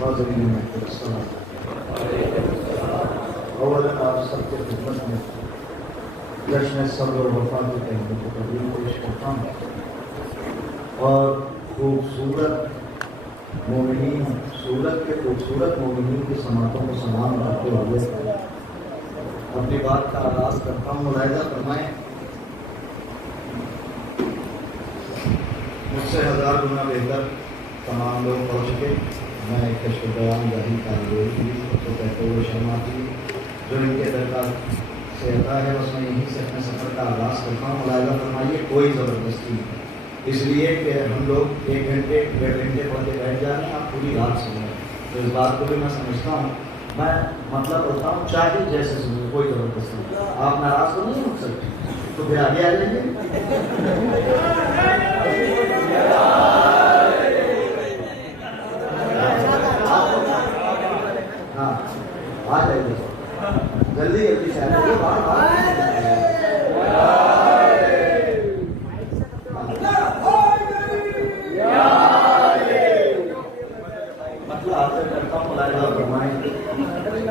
हाज़रीन अवलन आप सबके खिदमत में जश्न सब्र और वफा की तहरीक को तकरीर पेश करता हूँ और खूबसूरत मोमिनीन सूरत के खूबसूरत मोमिनीन की समातों को सलाम करते हुए अपनी बात का आगाज़ करता हूँ। मुलाहिज़ा फरमाएं, मुझसे 1000 गुना बेहतर तमाम लोग पढ़ चुके। मैं एक कश्फ बयान जारी तो कहते हुए शर्माती जो इनके दरकार से अता है, बस मैं यहीं से अपने सफ़र का आगाज़ करता हूँ। मुलाहिज़ा फरमाइए, कोई ज़बरदस्ती नहीं, इसलिए कि हम लोग 1 घंटे 1.5 घंटे पढ़ के बैठ जा रहे हैं, आप पूरी रात सुन, तो इस बात को भी मैं समझता हूँ। मैं मतलब होता हूँ चाहे जैसे सुनिए, कोई ज़बरदस्ती नहीं। आप नाराज़ तो नहीं हो सकते, तो फिर आगे आ जाइए। हाँ आ जाइए, जल्दी जल्दी से आ जाइए। मतलब आपसे करता हूँ, मुलाहिज़ा फरमाएं,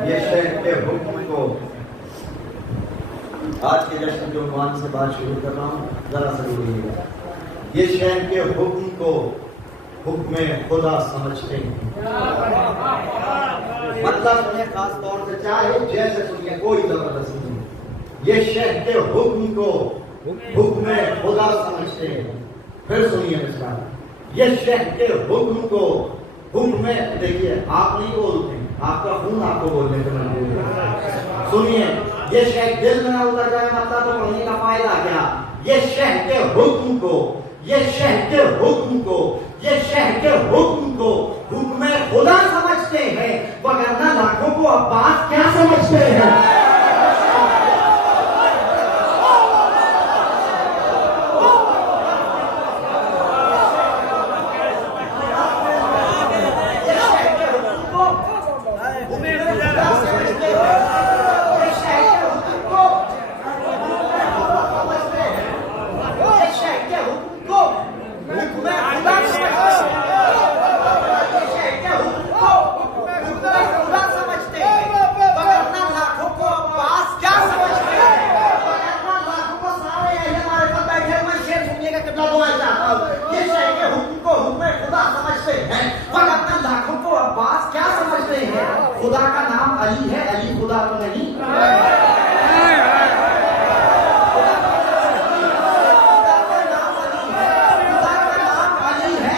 ये शहर के हुक्म को आज के जश्न के उन्वान से बात शुरू कर रहा हूँ, जरा सा बोलिएगा। ये शहर के हुक्म को हुक्म खुदा समझते हैं। मतलब सुनिए, खास तौर से चाहे जैसे सुनिए, कोई जबरदस्ती नहीं। ये शहर के हुक्म को हुक्म खुदा समझते हैं। फिर सुनिए मिसरा, ये शहर के हुक्म को हुक्म, देखिए आप नहीं बोलते, आपका खून आपको बोलने से मजबूर है। सुनिए, ये शहर दिल में ना उतर जाए, मतलब तो पढ़ने का फायदा क्या। ये शहर के हुक्म को, ये शहर के हुक्म को, ये शहर के हुक्म को हुक्म खुदा समझते हैं, वरना लाखों को अब्बास क्या समझते हैं। खुदा का नाम अली है, अली खुदा तो नहीं। खुदा का नाम अली है,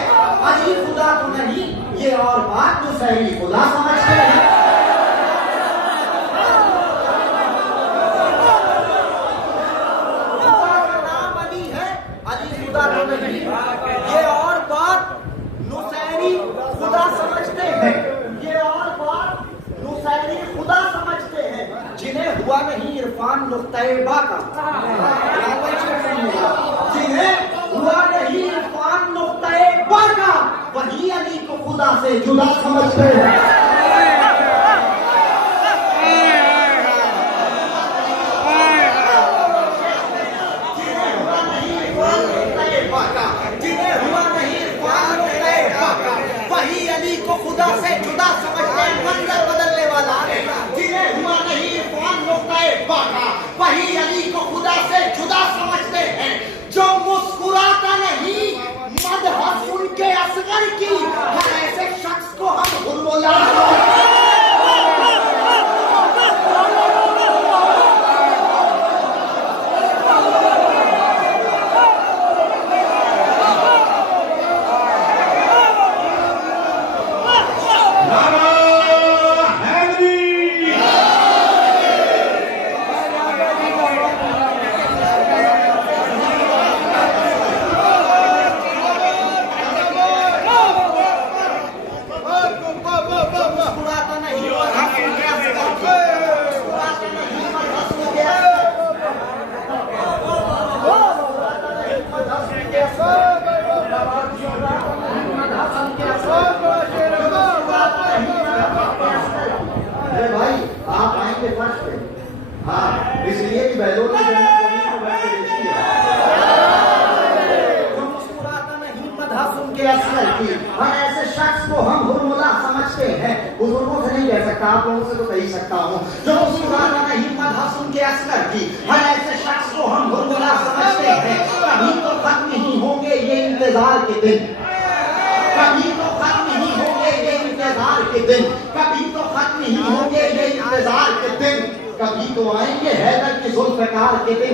अली खुदा तो नहीं। ये और बात तो सही खुदा समझते हैं। खुदा का नाम अली है, अली खुदा तो नहीं। ये और बात नुसैरी खुदा समझते हैं। ये और बात नुसैरी खुदा समझते हैं, जिन्हें हुआ नहीं इरफान नुक्ता-ए-बा का। जिन्हें हुआ नहीं इरफान नुक्ता-ए-बा का, वही अली को खुदा से जुदा समझते हैं। जिन्हें हुआ नहीं इरफान नुक्ता-ए-बा का, जिन्हें हुआ नहीं इरफान नुक्ता-ए-बा का, वही अली को खुदा से जुदा समझते हैं। मंजर बदलने वाला है, जिन्हें हुआ नहीं इरफान नुक्ता-ए-बा का, वही अली को खुदा से जुदा समझते हैं। जो मुस्कुराता नहीं मदह सुन के असगर की, हर ऐसे शख्स को हम हुर्मुला समझते हैं, बुजुर्गों से नहीं कह सकता, आप लोगों से तो कह ही सकता हूँ, जो उस खुदा ने हिम्मत हसन के असगर की, हर ऐसे शख्स को हम गुरगुला समझते हैं। कभी तो खत्म नहीं होंगे ये इंतजार के दिन, कभी तो खत्म नहीं होंगे ये इंतजार के दिन, कभी तो खत्म नहीं होंगे ये इंतजार के दिन, कभी तो आएंगे हैदर की जुल्फ़िकार के दिन,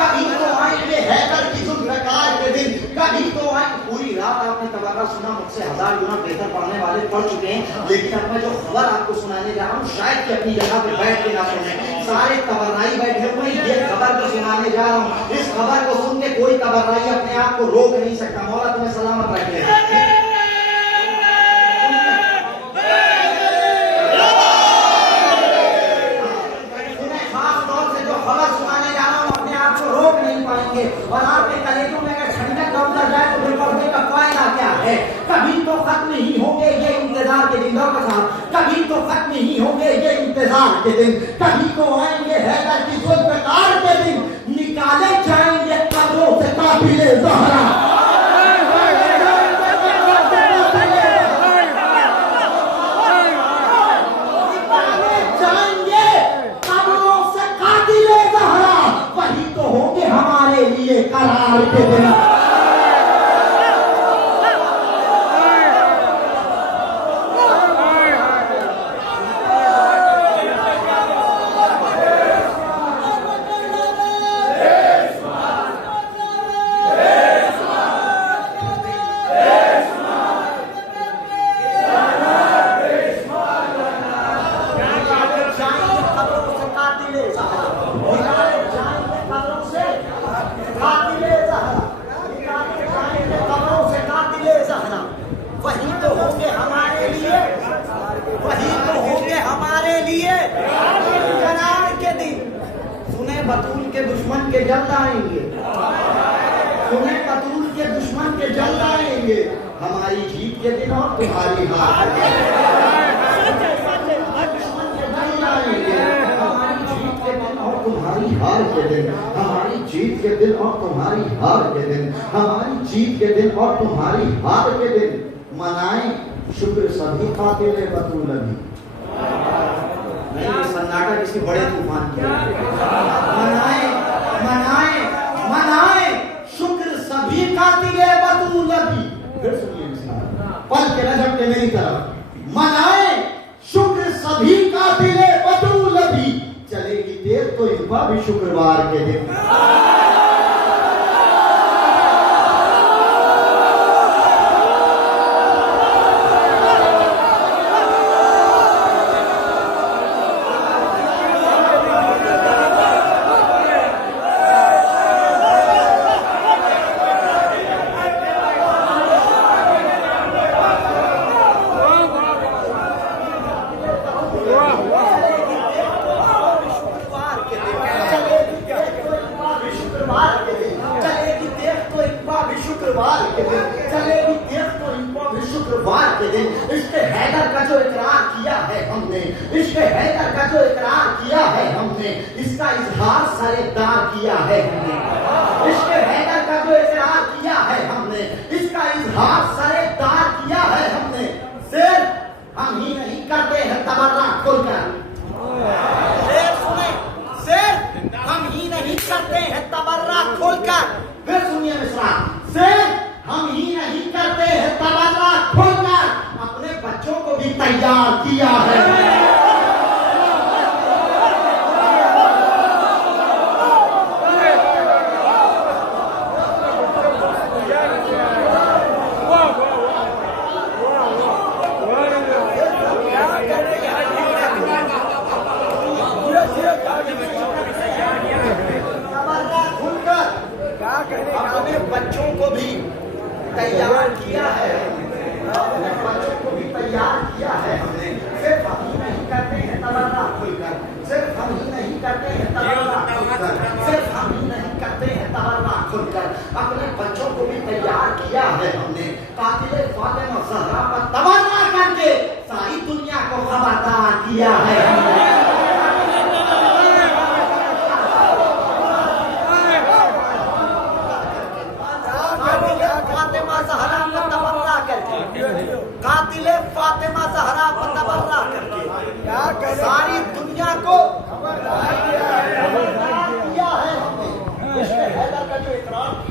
कभी तो आएंगे हैदर की जुल्फ़िकार के दिन, कभी तो आएंगे। पूरी रात आपने तबर्रा सुना, मुझसे 1000 गुना बेहतर पढ़ने वाले पढ़ चुके हैं, लेकिन अब मैं जो खबर आपको सुनाने जा रहा हूँ शायद कि अपनी जगह पे बैठ के ना सुने, सारे तबर्राई बैठे हुए हैं, ये खबर को सुनाने जा रहा हूँ। इस खबर को सुन के कोई तबर्राई अपने आप को रोक नहीं सकता। मौला तुम्हें सलामत रखे। और आपके कलेजों में अगर ठंडक का उतर जाए तो फिर पढ़ने का फायदा क्या है। कभी तो खत्म नहीं होंगे ये इंतजार के दिन, कभी तो खत्म नहीं होंगे ये इंतजार के दिन, कभी तो आएंगे हैदर की जुल्फ़िकार के दिन, निकाले जाएंगे कब्रों से काफिले ज़हरा, करार के दिन। बतूल के दुश्मन के जल्द आएंगे, तुम्हें बतूल के दुश्मन के जल्द आएंगे, हमारी जीत के दिन और तुम्हारी हार के दुश्मन के जल्द आएंगे, हमारी जीत के दिन और तुम्हारी हार के दिन, हमारी जीत के दिन और तुम्हारी हार के दिन, हमारी जीत के दिन और तुम्हारी हार के दिन। मनाएं शुक्र सभी कातिल बतूल अभी नहीं, सन्नाटा किसी बड़े तूफान की। मनाए मनाए मनाए शुक्र सभी कातिले बतूल अभी। फिर सुनिए पल के न झपटे मेरी तरफ। मनाए शुक्र सभी कातिले बतूल अभी, चलेगी देर तो इनका भी शुक्रवार के दिन। इश्क़ हैदर का जो इकरार किया है हमने, इश्क़ हैदर का जो इकरार किया है हमने, इसका इजहार सरेदार किया है हमने। इश्क़ हैदर का जो इकरार किया है हमने, इसका इजहार सरेदार किया है हमने। सिर्फ हम ही नहीं करते हैं तबर्रा खुलकर, सिर्फ हम ही नहीं करते हैं तबर्रा खोलकर। फिर सुनिए मिश्रा, सिर्फ हम ही नहीं करते हैं तबर्रा खोलकर, अपने बच्चों को भी तैयार किया है। अपने बच्चों को भी तैयार किया है, अपने बच्चों को भी तैयार किया है हमने। सिर्फ हम ही नहीं करते हैं तबर्रा खुलकर, सिर्फ हम ही नहीं करते हैं तबर्रा खुलकर, सिर्फ हम ही नहीं करते हैं तबर्रा खुलकर, अपने बच्चों को भी तैयार किया है हमने। कातिले फातिमा ज़हरा पर तबर्रा करके सारी दुनिया को खबरदार किया है हमने।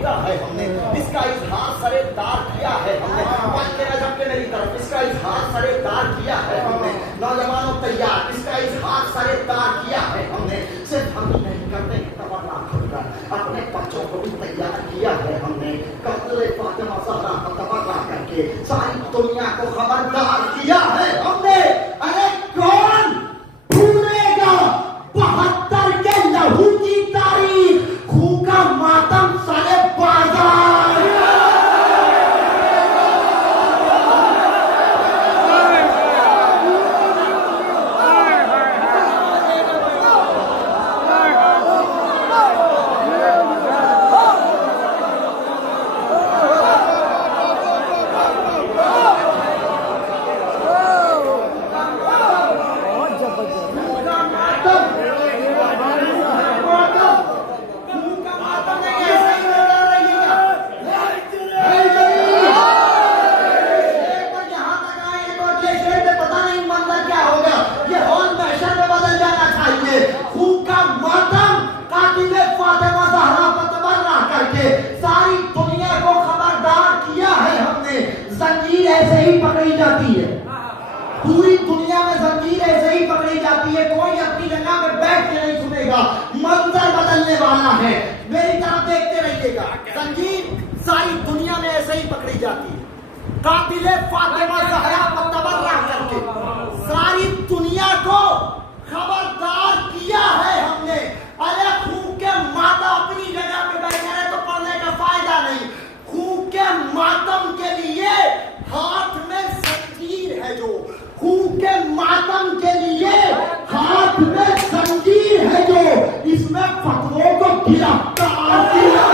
किया है हमने, इसका इजहार सरेदार किया है हमने, के रजब के मेरी तरफ इसका इजहार सरेदार किया है हमने, नौजवानों तैयार इसका इजहार सरेदार किया है हमने। सिर्फ हम ही नहीं करते तवन्ना खुलकर अपने बच्चों को भी तैयार किया है हमने, कत्ले फातिमा ज़हरा को तबर्रा करके सारी दुनिया को खबरदार किया है हमने। अरे कौन भूलेगा 72 के लहू की तारीख, खून का मातम सारे बाजार। पूरी दुनिया में जंजीर ऐसे ही पकड़ी जाती है, कोई अपनी जगह पर बैठ के नहीं सुनेगा, मंजर बदलने वाला है। मेरी तरफ देखते रहिएगा, जंजीर सारी दुनिया में ऐसे ही पकड़ी जाती है। कातिले फातिमा ज़हरा को तबर्रा करके सारी दुनिया को खबरदार किया है हमने। अरे खून के माता अपनी जगह पे बैठे रहे तो पढ़ने का फायदा नहीं। खून के मातम के लिए हाथ में जंजीर है, जो खून के मातम के लिए हाथ में जंजीर है, जो इसमें फतवों को गिरफ्तार किया।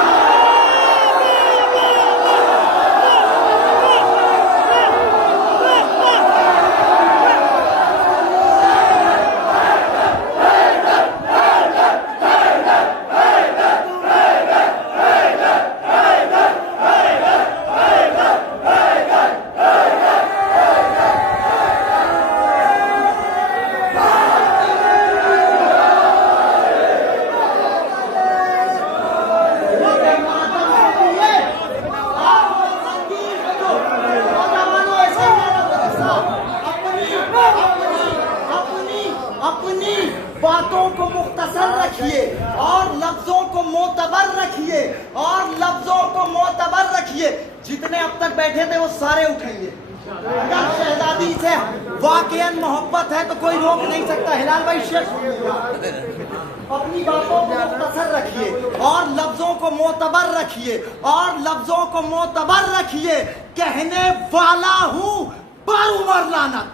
बातों को मुख्तसर रखिए और लफ्जों को मोतबर रखिए, और लफ्जों को मोतबर रखिए। जितने अब तक बैठे थे वो सारे उठेंगे। अगर शहजादी से वाकईन मोहब्बत है तो कोई रोक नहीं सकता। हिलाल भाई शेख अपनी बातों को मुख्तसर रखिए और लफ्जों को मोतबर रखिए, और लफ्जों को मोतबर रखिए। कहने वाला हूँ बारूमर लानत।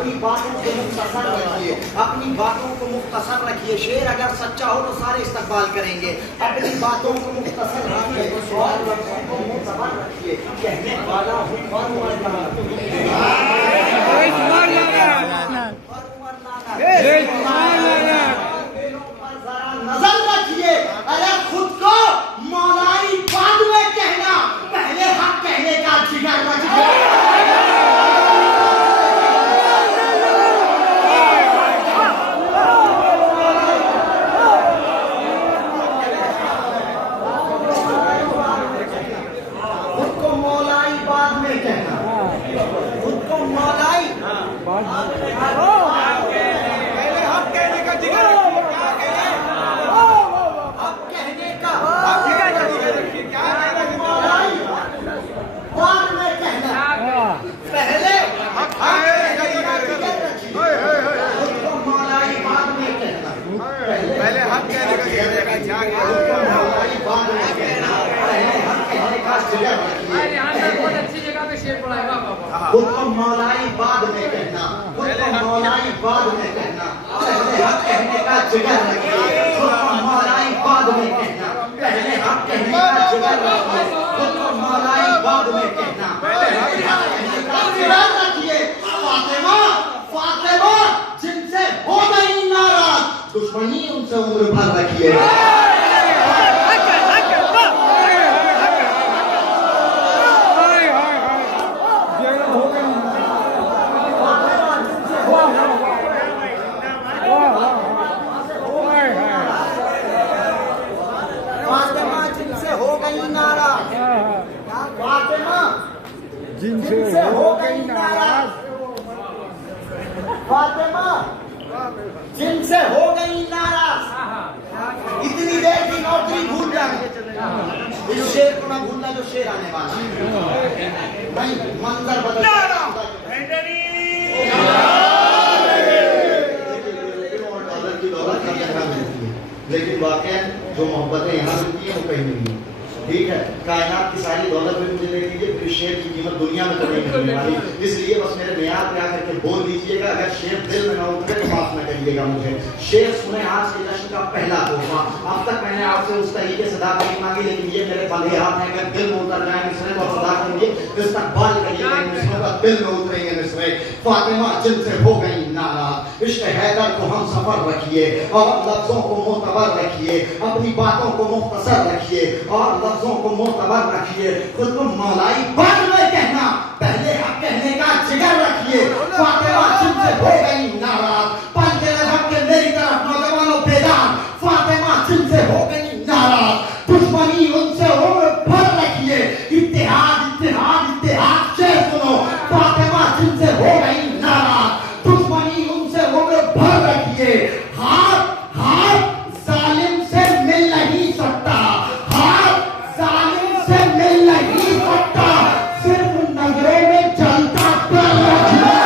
अपनी बातों को मुख्तसर रखिए, अपनी बातों को मुख्तसर रखिए। शेर अगर सच्चा हो तो सारे इस्तकबाल करेंगे। अपनी बातों को मुख्तसर रखिए और लफ्ज़ों को मुख्तसर रखिए। कहने वाला हूँ और नजर रखिए। अरे खुद को मौलाई बाद में कहना, पहले हक कहने का जिगर रखिए। खुद को मौलाई बाद में कहना, खुद को मौलाई पहले हक कहने का जिगर बहुत अच्छी जगह पे शेर पढ़ाएगा पापा। खुद को मौलाई बाद में कहना, खुद को मौलाई बाद में कहना, पहले हक कहने का जिगर रखिए। खुद को मौलाई बाद में कहना, पहले हक कहने का जिगर रखिए। खुद को मौलाई बाद में कहना, पहले हक कहने का जिगर रखिए। फातिमा, फातिमा जिनसे हो गई नाराज, दुश्मनी उनसे उम्र भर रखिए। जिनसे हो गई नाराज, फातिमा जिनसे हो गई नाराज, इतनी देर की नौकरी भूल जाए। इस शेर को ना भूलना जो शेर आने वाला नहीं, मंजर बदल। लेकिन वाकई जो मोहब्बतें यहाँ मिलती है वो कहीं नहीं है। ठीक है, कायनात की सारी दौलत भी मुझे दे दीजिए, फिर शेर की कीमत दुनिया में तो नहीं मिलने वाली। इसलिए बस मेरे मियाद पे आकर के बोल दीजिएगा, अगर शेर दिल में ना उतरे तो माफ न करिएगा मुझे। शेर सुने आज के जश्न का पहला तोहफा। अब तक मैंने आपसे उस तरीके से दाद नहीं मांगी, लेकिन ये मेरे बंधे हाथ हैं, अगर दिल में उतर जाए मिसरे तो सदा करेंगे, इस्तकबाल करिएगा मिसरों का, दिल में उतरेंगे मिसरे। फातिमा जिनसे हो गई नाराज, इश्क हैदर को हम सफर रखिए और लफ्जों को मोतबर रखिए, अपनी बातों को मुख्तसर रखिए और लफ्जों को मोतबर रखिए। खुद को मौलाई बाद में कहना, पहले हक कहने का जिगर रखिए। फातिमा जिनसे हो गई नाराज, पंजे रख के मेरी तरफ नौजवानों बेदार, फातिमा जिनसे हो गई नाराज, दुश्मनी उनसे उम्र भर रखिए। इत्तेहाद इत्तेहाद इत्तेहाद से सुनो, फातिमा जिनसे हो गई नाराज, दुश्मनी उनसे उम्र भर रखिए। हाथ हाथ जालिम से मिल नहीं सकता, हाथ जालिम से मिल नहीं सकता, सिर्फ नजरों में जलता कर रखिए।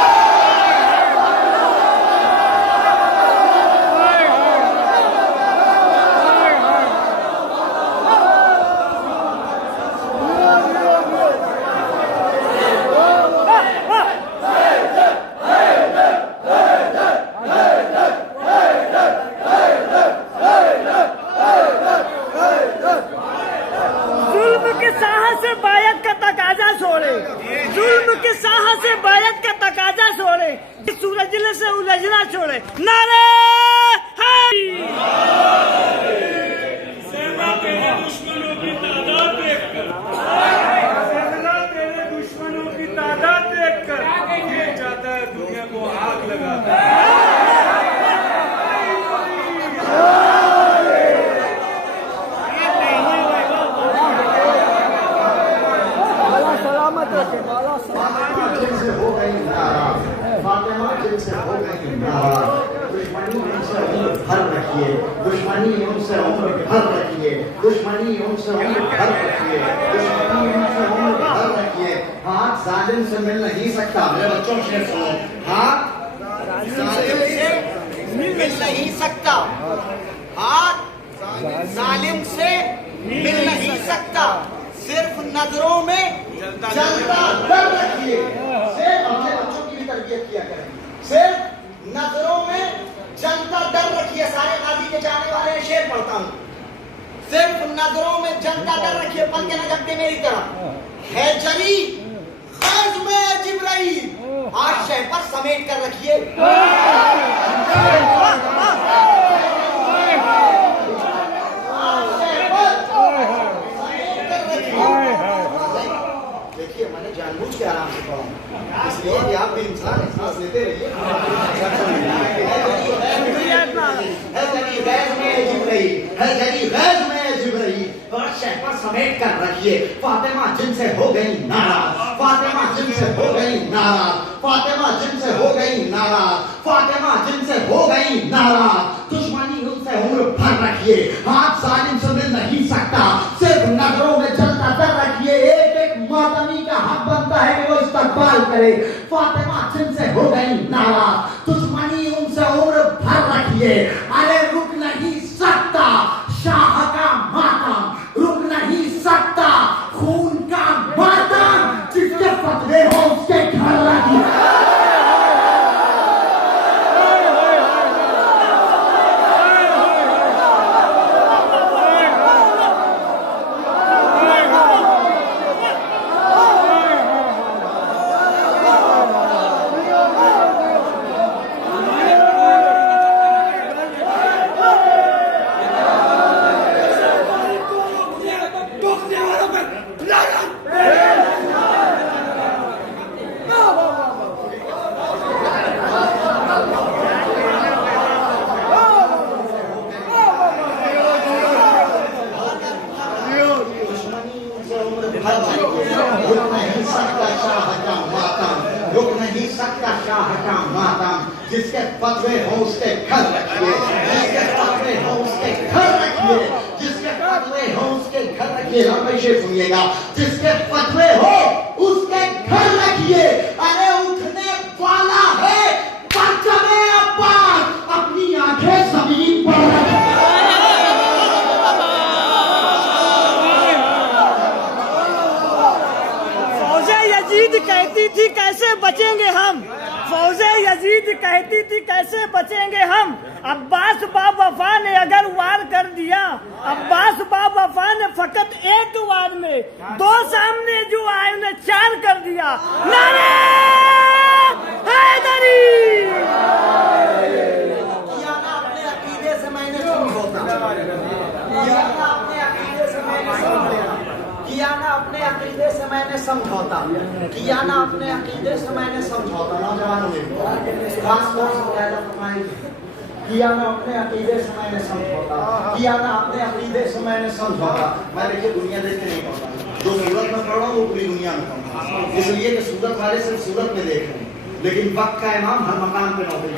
जुल्म के साहस से बायत का तकाजा छोड़े, जुल्म के साहस से बायत का तकाजा छोड़े, सूरजले से उलझना छोड़े। नारे तेरे दुश्मनों की तादाद देखकर, तेरे दुश्मनों की तादाद देखकर ये चाहता है दुनिया को आग लगाता है। जिनसे हो गई नाराज, फातिमा जिनसे हो गई नाराज, दुश्मनी उनसे उम्र भर रखिए, दुश्मनी उनसे उम्र भर रखिए, दुश्मनी उनसे उम्र भर रखिए, दुश्मनी उनसे उम्र भर रखिए। हाथ जालिम से मिल नहीं सकता, मेरे बच्चों से सुनो, हाथ जालिम से मिल नहीं सकता, हाथ जालिम से मिल नहीं सकता, सिर्फ नजरों में जलता डर रखिए। से अपने बच्चों की भी तरबियत किया करें, सिर्फ नजरों में जनता डर रखी है। सारे गाजी के जाने वाले हैं, शेर पढ़ता हूं। सिर्फ नजरों में जनता डर रखी है, पल के न झपके मेरी तरफ है जरी खैज में जिब्राइल, आज शह पर समेट कर रखिए। देखिए मैंने जानबूझ के आराम से पढ़ा, इसलिए कि आप भी इंसान है, सांस लेते रहिए। शह पर समेट कर रखिए। फातिमा जिनसे हो गई नाराज, फातिमा जिनसे हो गई नाराज, फातिमा जिनसे हो गई नाराज, फातिमा जिनसे हो गई नाराज, दुश्मनी उनसे उम्र भर रखिए। हाथ जालिम से मिल नहीं सकता, सिर्फ नजरों में जलता डर रखिए। एक एक मातमी का हक बनता है कि वो इस्तकबाल करे। फातिमा जिनसे हो गई नाराज, दुश्मनी उनसे उम्र भर रखिए। अरे रुक नहीं सकता शाह का मातम, रुक नहीं सकता खून का मातम, जिसके फतवे हो उसके घर रखिए। जिसके फतवे हो उसके घर रखिए, जिसके फतवे हो उसके घर रखिए, जिसके फतवे हो उसके घर रखिए। हमेशा सुनिएगा, जिसके फतवे हो उसके घर रखिए। अरे उठने वाला है परचमे अब्बास, अपनी आंखें जमीन पर रखिए। फौजे यजीद कहती थी कैसे बचेंगे हम, फौजे यजीद कहती थी कैसे बचेंगे हम। अब्बास बावफा ने अगर वार कर दिया, अब्बास बावफा ने फकत एक वार में दो सामने जो आए उन्हें चार कर दिया। नारे हैदरी। किया ना अपने अकीदे से मैंने समझौता, किया ना अपने अकीदे से मैंने समझौता, किया ना अपने अकीदे से मैंने समझौता, किया ना अपने अकीदे से मैंने समझौता। नौजवानों में खास तौर से किया ना अपने अकीदे से मैंने समझौता, किया ना अपने अकीदे से मैंने समझौता। मैं देखिए दुनिया देख के नहीं पढ़ता, जो सूरत में पढ़ रहा हूँ वो पूरी दुनिया में पढ़ता, इसलिए कि सूरत वाले सिर्फ सूरत में देख रहे हैं, लेकिन वक्त का इमाम हर मकाम पे नौकरी।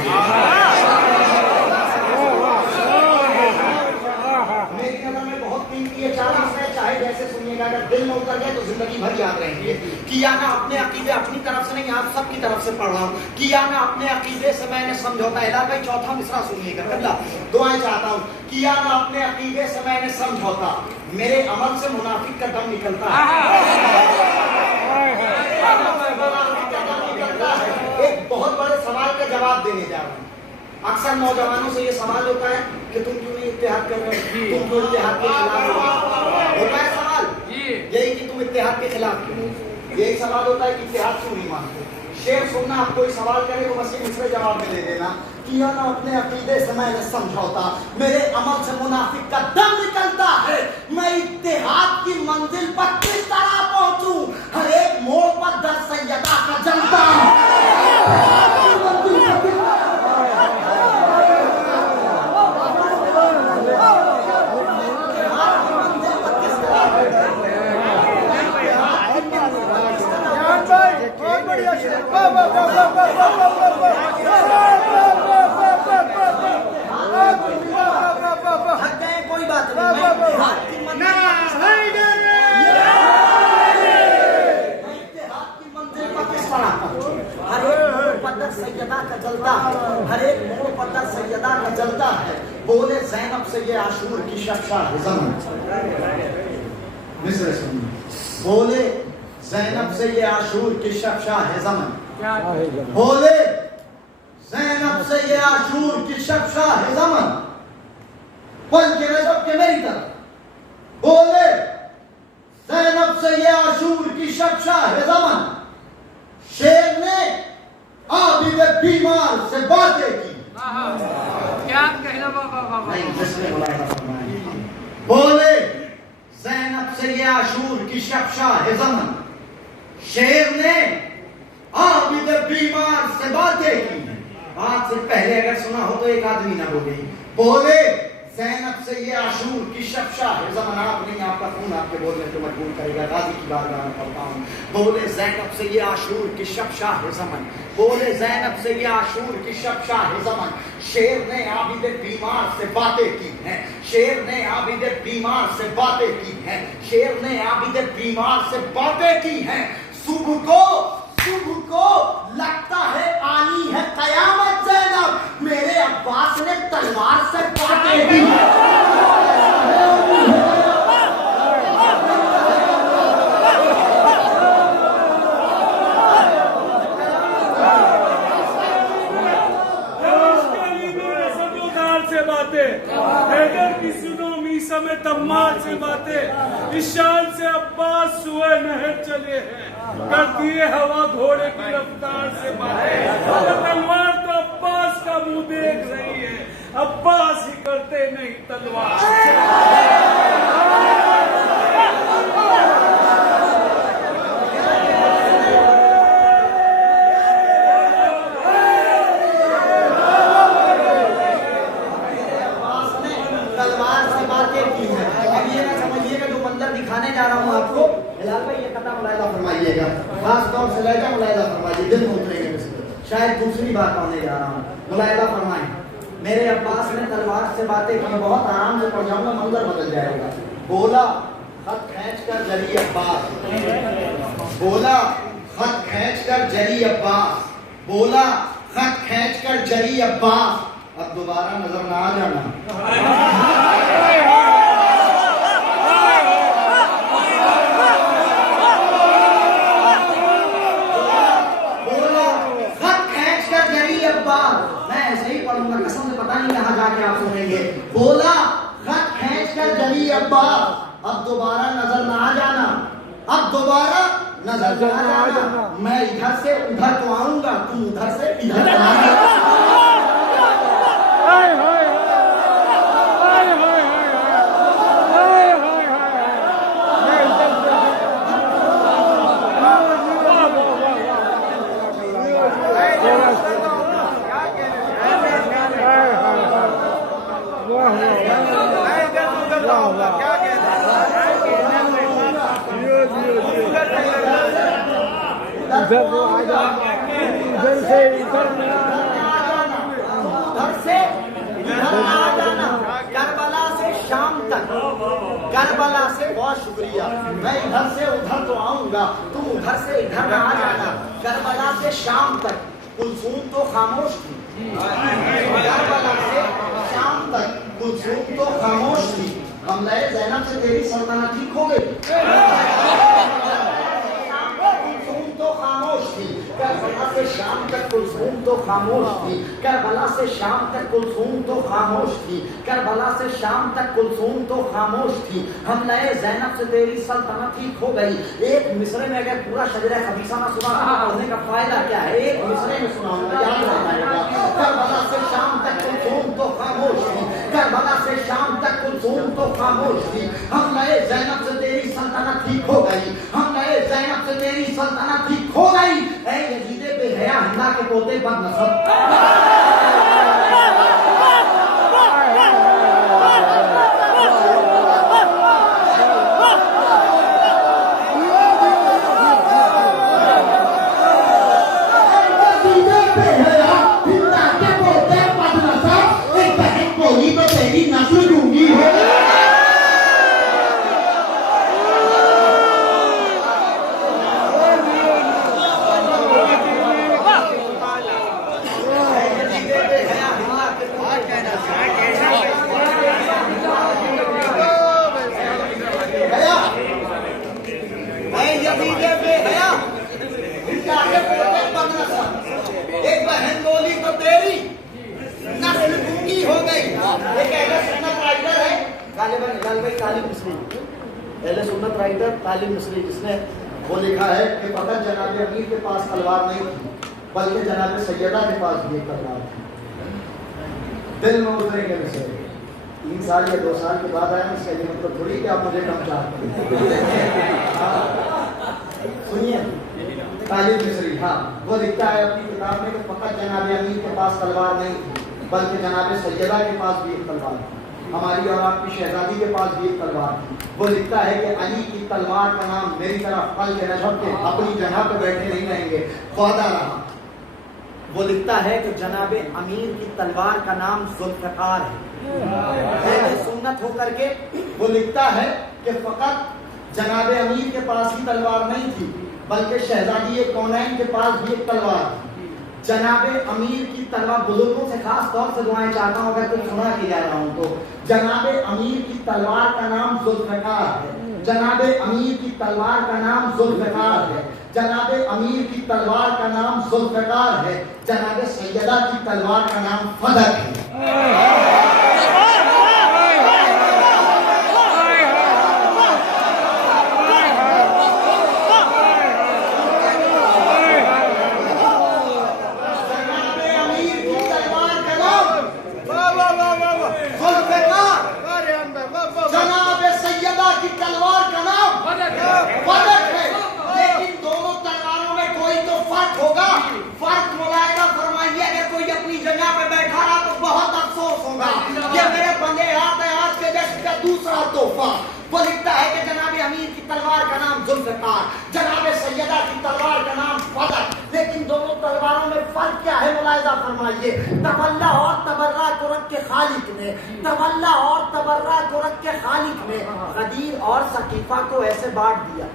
मेरी नजर में बहुत कीमती है, 40 है, चाहे जैसे सुनिएगा, अगर दिल में उतर गए तो जिंदगी भर याद रहेंगे। किया ना अपने अकीदे, अपनी तरफ से नहीं आप सबकी तरफ से पढ़ रहा हूँ। किया ना अपने अकीदे से मैंने समझौता। इला भाई चौथा मिसरा सुनिएगा, कल्ला दुआएं चाहता हूँ। किया ना अपने अकीदे से मैंने समझौता, मेरे अमल से मुनाफिक का दम निकलता है। एक बहुत बड़े सवाल का जवाब देने जा रहा हूँ। अक्सर नौजवानों से ये सवाल होता है कि तुम क्यों नहीं इत्तेहाद कर रहे हो, तुम क्यों इत्तेहाद के खिलाफ हो। होता है सवाल यही कि तुम इत्तेहाद के खिलाफ क्यों, यही सवाल होता है कि इत्तेहाद क्यों नहीं मानते। शेर सुनना, आप कोई सवाल करे तो बस इसमें जवाब में दे देना। किया ना अपने अकीदे से मैंने समझौता, मेरे अमल से मुनाफिक का दम निकलता है। मैं इत्तेहाद की मंजिल पर किस तरह पहुंचूं, हर एक मोड़ पर दर सैयदा का जलता कोई बात सैयदा का जलता है, हर एक मोड़ पर सैयदा का जलता है। बोले ज़ैनब से ये आशूर की शख्शा ज़मन, मिस्र सुनिए। बोले ज़ैनब से ये आशूर की शख्शा है ज़मन, बोले ज़ैनब से ये आशूर की शबशाह ज़मन पल के नजब के मेरी तरफ बोले, ज़ैनब से ये आशूर की शबशाह ज़मन, शेर ने आबिद बीमार से बातें की। क्या कहना बाबा नहीं, जिसने बुलाया फरमाया। बोले, ज़ैनब से ये आशूर की शबशाह ज़मन, शेर ने आबिद बीमार से बातें की। बात से पहले अगर सुना हो तो एक आदमी ना बोले। बोले, ज़ैनब से ये आशूर की शबशाह ज़मन, आप नहीं, आपका खून आपके बोलने को मजबूर करेगा, गाजी की बारगाह में पढ़ता हूँ। बोले, ज़ैनब से ये आशूर की शबशाह ज़मन, बोले, ज़ैनब से ये आशूर की शबशाह ज़मन, शेर ने आबिद बीमार से बातें की हैं, शेर ने आबिद बीमार से बातें की हैं, शेर ने आबिद बीमार से बातें की हैं। सुबह को लगता है आनी है कयामत, ज़ैनब मेरे अब्बास ने तलवार से बातें की। हैदर की सुनो मीसा में तम्माल से बातें, इशान से अब्बास सुए नहर चले हैं, कर दिए हवा घोड़े की रफ्तार से बातें। तलवार तो अब्बास का मुंह देख रही है, अब्बास ही करते नहीं तलवार। दिखाने जा रहा हूं आपको, हिलाल भाई ये कथा मुलायदा फरमाइएगा, खास तौर से लहजा मुलायदा फरमाइए, दिल में उतरेंगे इसको। शायद दूसरी बात पढ़ने जा रहा हूं, मुलायदा फरमाएं। मेरे अब्बास ने तलवार से बातें की, बहुत आराम से पढ़ जाऊंगा, मंजर बदल जाएगा। बोला, खत खींच कर जली अब्बास, बोला खत खींच कर जली अब्बास, बोला खत खींच कर जली अब्बास, अब दोबारा नजर ना आ जाना। मैं ऐसे ही पढ़ूंगा, कसम से पता नहीं कहां जाके आप सुनेंगे। बोला, खत खींच कर जली अब्बास, अब दोबारा नजर ना आ जाना, अब दोबारा नजर ना आ जाना। मैं इधर से उधर तो आऊंगा, तुम उधर से इधर आ जाना। इधर से इधर आ जाना, करबला से शाम तक, करबला से बहुत शुक्रिया। मैं इधर से उधर तो आऊंगा, तुम उधर से इधर आ जाना, करबला से शाम तक। कुलसूम तो खामोश थी, करबला से शाम तक कुलसूम तो खामोश थी। हमले ज़ैनब से तेरी सल्तनत ठीक हो गई, करबला से शाम तक कुलसूम तो खामोश थी, करबला से शाम तक कुलसूम तो खामोश थी, करबला से शाम तक कुलसूम तो खामोश थी। हम नए ज़ैनब से तेरी सल्तनत ठीक हो गई। एक मिसरे में अगर पूरा शजरा खबीसा ना सुना पढ़ने का फायदा क्या है, एक मिसरे में सुनाऊंगा, याद रखना। करबला से शाम तक कुलसूम तो खामोश थी, करबला से शाम तक कुलसूम तो खामोश थी। हम नए ज़ैनब से तेरी सल्तनत ठीक हो गई, हम नए ज़ैनब से तेरी सल्तनत ठीक हो गई। यजीदे बेहया हिंदा के पोते बदनसब, निकाल गई तालिब मिस्री, पहले सुन्नत राइटर तालिब मिस्री, जिसने वो लिखा है कि फकत जनाब अमीर के पास तलवार नहीं थी, बल्कि जनाब सैयदा के पास भी एक तलवार थी। दिल में उतरेंगे मिस्री, 3 साल या 2 साल के बाद आया, इसका ये मतलब थोड़ी कि आप मुझे कम चाहते हैं। सुनिए तालिब मिस्री, हाँ, वो लिखता है अपनी किताब में कि फकत जनाब अमीर के पास तलवार नहीं थी, बल्कि जनाब सैयदा के पास भी एक तलवार थी, हमारी और आपकी शहजादी के पास भी एक तलवार थी। वो लिखता है कि अली की तलवार का नाम मेरी तरह फल के न झपके, अपनी जगह पे बैठे नहीं रहेंगे, वादा रहा। वो लिखता है कि जनाब अमीर की तलवार का नाम जुल्फ़िकार है, सुन्नत होकर के। वो लिखता है कि फकत जनाब अमीर के पास ही तलवार नहीं थी, बल्कि शहजादी कौनैन के पास भी एक तलवार थी। जनाबे अमीर की तलवार, बुजुर्गों से खास तौर से दुआएं चाहता हूं, अगर कुछ सुना के जा रहा हूं तो, जनाबे अमीर की तलवार का नाम जुल्फ़िकार है, जनाबे अमीर की तलवार का नाम जुल्फ़िकार है, जनाबे अमीर की तलवार का नाम जुल्फ़िकार है, जनाबे सैयदा की तलवार का नाम फदक है। वो लिखता है कि जनाबे अमीर की तलवार का नाम जुल्फ़िकार, जनाबे सैयदा की तलवार का नाम फदक, लेकिन दोनों तलवारों में फर्क क्या है मुलाहिज़ा फरमाइए। तवल्ला और तबर्रा को रख के खालिक ने, तवल्ला और तबर्रा को रख के खालिक ने गदीर और सकीफा को ऐसे बांट दिया।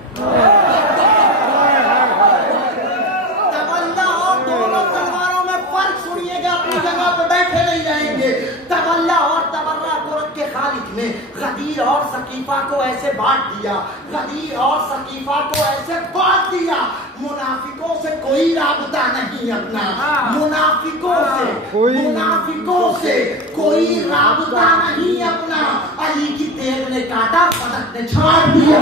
तवल्ला और दोनों तलवारों में फर्क सुनिएगा, अपनी जगह पे बैठे नहीं जाएंगे। तवल्ला और तबर्रा को रख के खालिक ने गदीर और सकीफा को ऐसे बांट दिया, गदीर और सकीफा को ऐसे बांट दिया। मुनाफिकों से कोई राबता नहीं अपना, मुनाफिकों से कोई राबता नहीं अपना। अली की तेग ने काटा, फदक ने छाड़ दिया।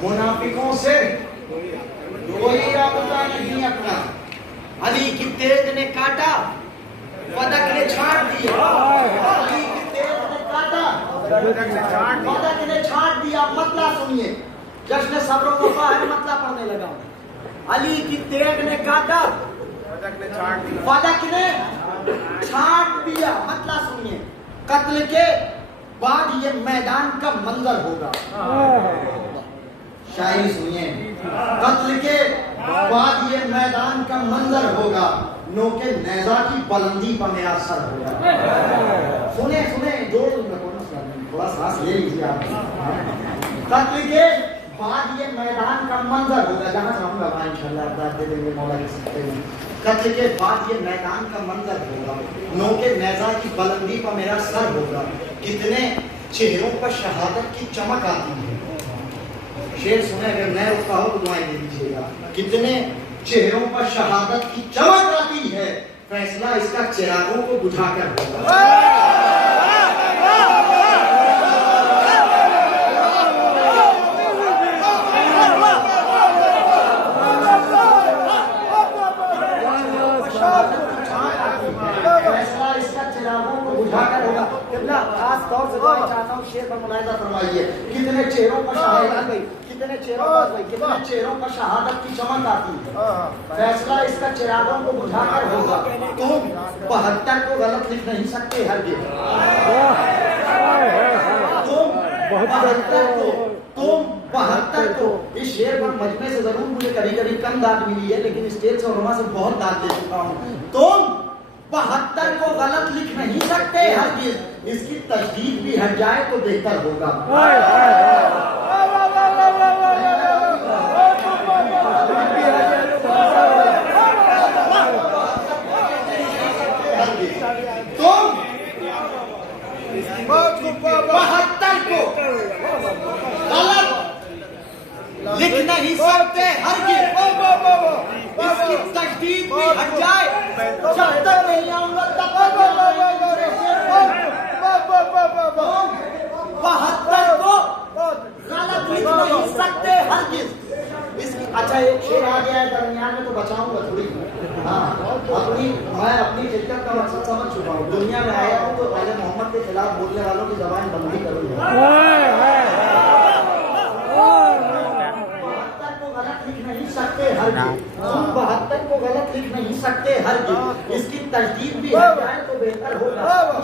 मुनाफिकों से कोई राबता नहीं अपना। अली की तेज ने काटा, फदक ने छाड़ दिया। अली की तेज ने काटा, फदक ने छाड़ दिया। मतलब सुनिए, जश्न सब्र वफा है, मतलब पढ़ने लगा। अली की तेज ने काटा, फदक ने छाड़ दिया। मतलब सुनिए, कत्ल के बाद ये मैदान का मंजर होगा। शायरी सुनिए, कत्ल के बाद ये मैदान का मंजर होगा, नोके नेज़ा की बुलंदी पर मेरा सर होगा। सुने सुने, जोर थोड़ा सांस ले लीजिए आप। कत्ल के बाद ये मैदान का मंजर होगा, जहां चाहूंगा इंशाल्लाह दे देंगे मौला के सकते हैं। कत्ल के बाद ये मैदान का मंजर होगा, नोके नेज़ा की बुलंदी पर मेरा सर होगा। कितने चेहरों पर शहादत की चमक आती है। शेर सुने, अगर मैं उसका हो तो दुआएं दे दीजिएगा। कितने चेहरों पर शहादत की चमक आती है, फैसला इसका चिरागों को बुझाकर होगा। फैसला इसका चिरागों को बुझाकर होगा। खास तौर से चाहता हूँ शेर पर मुलाहिज़ा फरमाइए। कितने चेहरों पर शहादत, कितने चेहरों पर शहादत की चमक आती है। फैसला इसका चिरागों को बुझाकर होगा। तुम 72 को गलत लिख नहीं सकते हरगिज़। तुम 72 को इस शेर पर मजमे से जरूर मुझे कभी कभी कम दाद मिली है, लेकिन स्टेज और रोमा से बहुत दाद दे चुका हूँ। तुम 72 को गलत लिख नहीं सकते हरगिज़। इसकी तजदीद भी हट जाए तो बेहतर होगा। तुम 72 को गलत लिख नहीं सकते हरगिज़। इसकी तजदीद भी हट जाए, जब तक नहीं आऊंगा तब तक 72 को गलत लिख नहीं सकते हरगिज़। इसकी अच्छा एक शेर आ गया है दरमियान में तो बचाऊंगा थोड़ी। हाँ, मैं अपनी शिद्दत का मकसद समझ चुका हूँ। दुनिया में आया हूँ तो पहले मोहम्मद के खिलाफ बोलने वालों की जबान बंदी करूंगा। गलत लिख नहीं सकते हरगिज़। तुम 72 को गलत लिख नहीं सकते हरगिज़। इसकी तजदीद भी हट जाए तो बेहतर होगा।